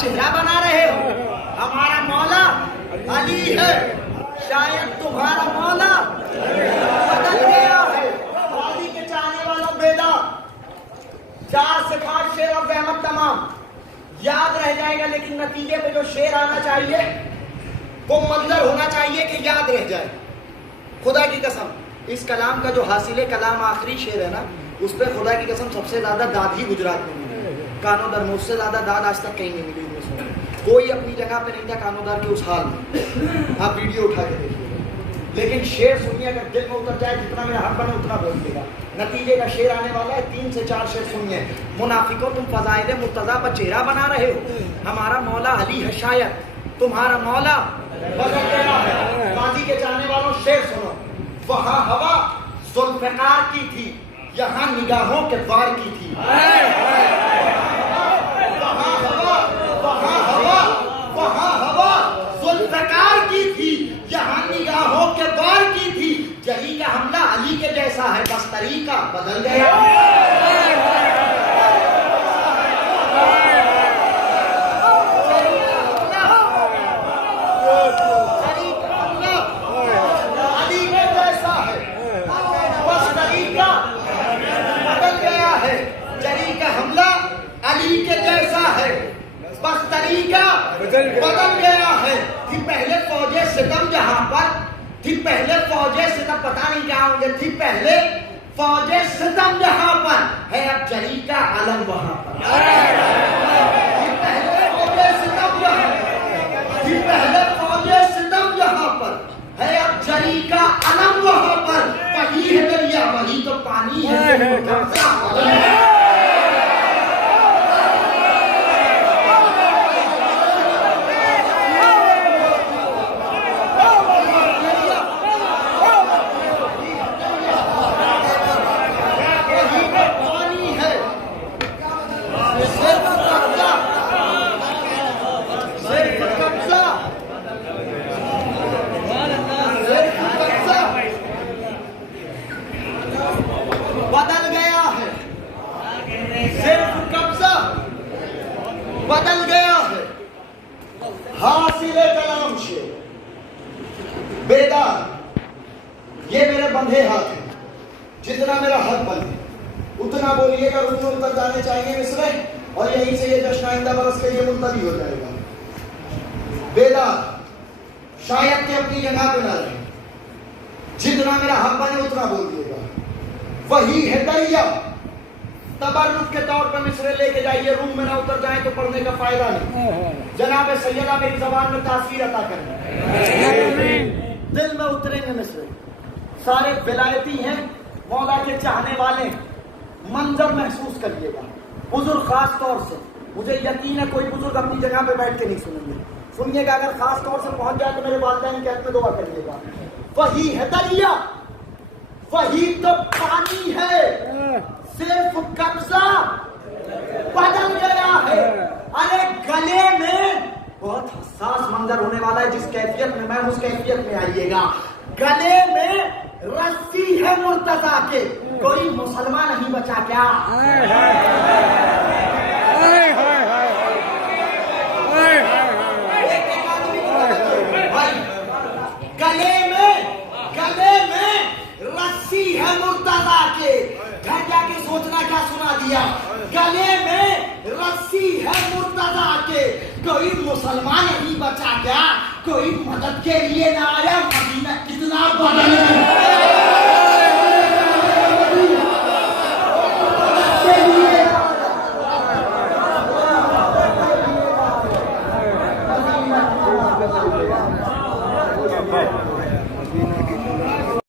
चेहरा बना रहे हो। हमारा मौला अली है, शायद तुम्हारा मौला बदल गया है। वादी के चाहने वालों बेदा, 4 से 5 शेर और रहमत तमाम याद रह जाएगा, लेकिन नतीजे पे जो शेर आना चाहिए वो मंजर होना चाहिए कि याद रह जाए। खुदा की कसम, इस कलाम का जो हासिल कलाम आखिरी शेर है ना, उस पर खुदा की कसम सबसे ज्यादा दाद ही गुजरात में मिली। कानोदर में उससे ज्यादा दाद आज तक कहीं नहीं मिली। कोई अपनी जगह पे नहीं था कानोदर के उस हाल में। आप वीडियो उठा के देखिए, लेकिन शेर सुनिए, अगर दिल में उतर जाए, जितना मेरा हक बने उतना बोल देगा। नतीजे का शेर आने वाला है, 3 से 4 शेर सुनिए। मुनाफिकों तुम फजाइले मुर्तजा पर चेहरा बना रहे हो। हमारा मौला अली है, शायद तुम्हारा मौला बदल गया है। गाजी के चाहने वालों शेर सुनो। वहाँ हवा जुल्फ़िकार की थी, यहाँ निगाहों के वार की थी। वहाँ हवा जुल्फ़िकार की थी, यहाँ निगाहों के वार की थी। जली का हमला अली के जैसा है, बस तरीका बदल गया। अली के जैसा है, बस तरीका बदल गया है। जली का हमला अली के जैसा है, बस तरीका बदल गया है। थी पहले फौजे सितम जहां पर, थी पहले फौजे सितम, पता नहीं क्या होंगे। थी पहले फौजे सितम जहां पर, है अब जरी का आलम वहां पर। थी पहले फौजे सितम जहां पर, थी पहले फौजे सितम जहां पर, है अब जरी का आलम वहां पर। वही है दरिया, वही तो पानी है। बदल गया है, सिर्फ कब्जा बदल गया है। हासिले कलाम से बेदार, ये मेरे बंधे हाथ हैं, जितना मेरा हक बंधे उतना बोलिएगा। रुकन उतर जाने चाहिए मिस्र, और यहीं से ये जश्न आइंदा बरस के लिए मुलतवी हो जाएगा। बेदार, शायद के अपनी जगह पे ना रहे, जितना मेरा हक बने उतना बोलिएगा। वही है दरिया, तबर्रुक के तौर पर मिस्र लेके जाइए, रूम में ना उतर जाए तो पढ़ने का फायदा नहीं। जनाब सैयदा मेरी जबान में तासीर अता करें, दिल में उतरेंगे मिस्र। सारे विलायती हैं, मौला के चाहने वाले, मंजर महसूस करिएगा। बुजुर्ग खास तौर से, मुझे यकीन है कोई बुजुर्ग अपनी जगह पे बैठ के नहीं सुनेंगे, सुनिएगा। अगर खास तौर से पहुंच जाए तो मेरे वालिदैन के हक में दुआ करिएगा। वही है दरिया, वही तो पानी है, सिर्फ कब्जा बदल गया है। अरे गले में बहुत हसास मंजर होने वाला है, जिस कैफियत में मैं उस कैफियत में आइएगा। गले में रस्सी है मुर्तजा के, कोई मुसलमान नहीं बचा क्या? गले में रस्सी है मुर्तजा के। घर जाके सोचना क्या सुना दिया। गले में रस्सी है मुर्तजा के, कोई मुसलमान नहीं बचा क्या? कोई मदद के लिए ना आया? मदीना कितना बदल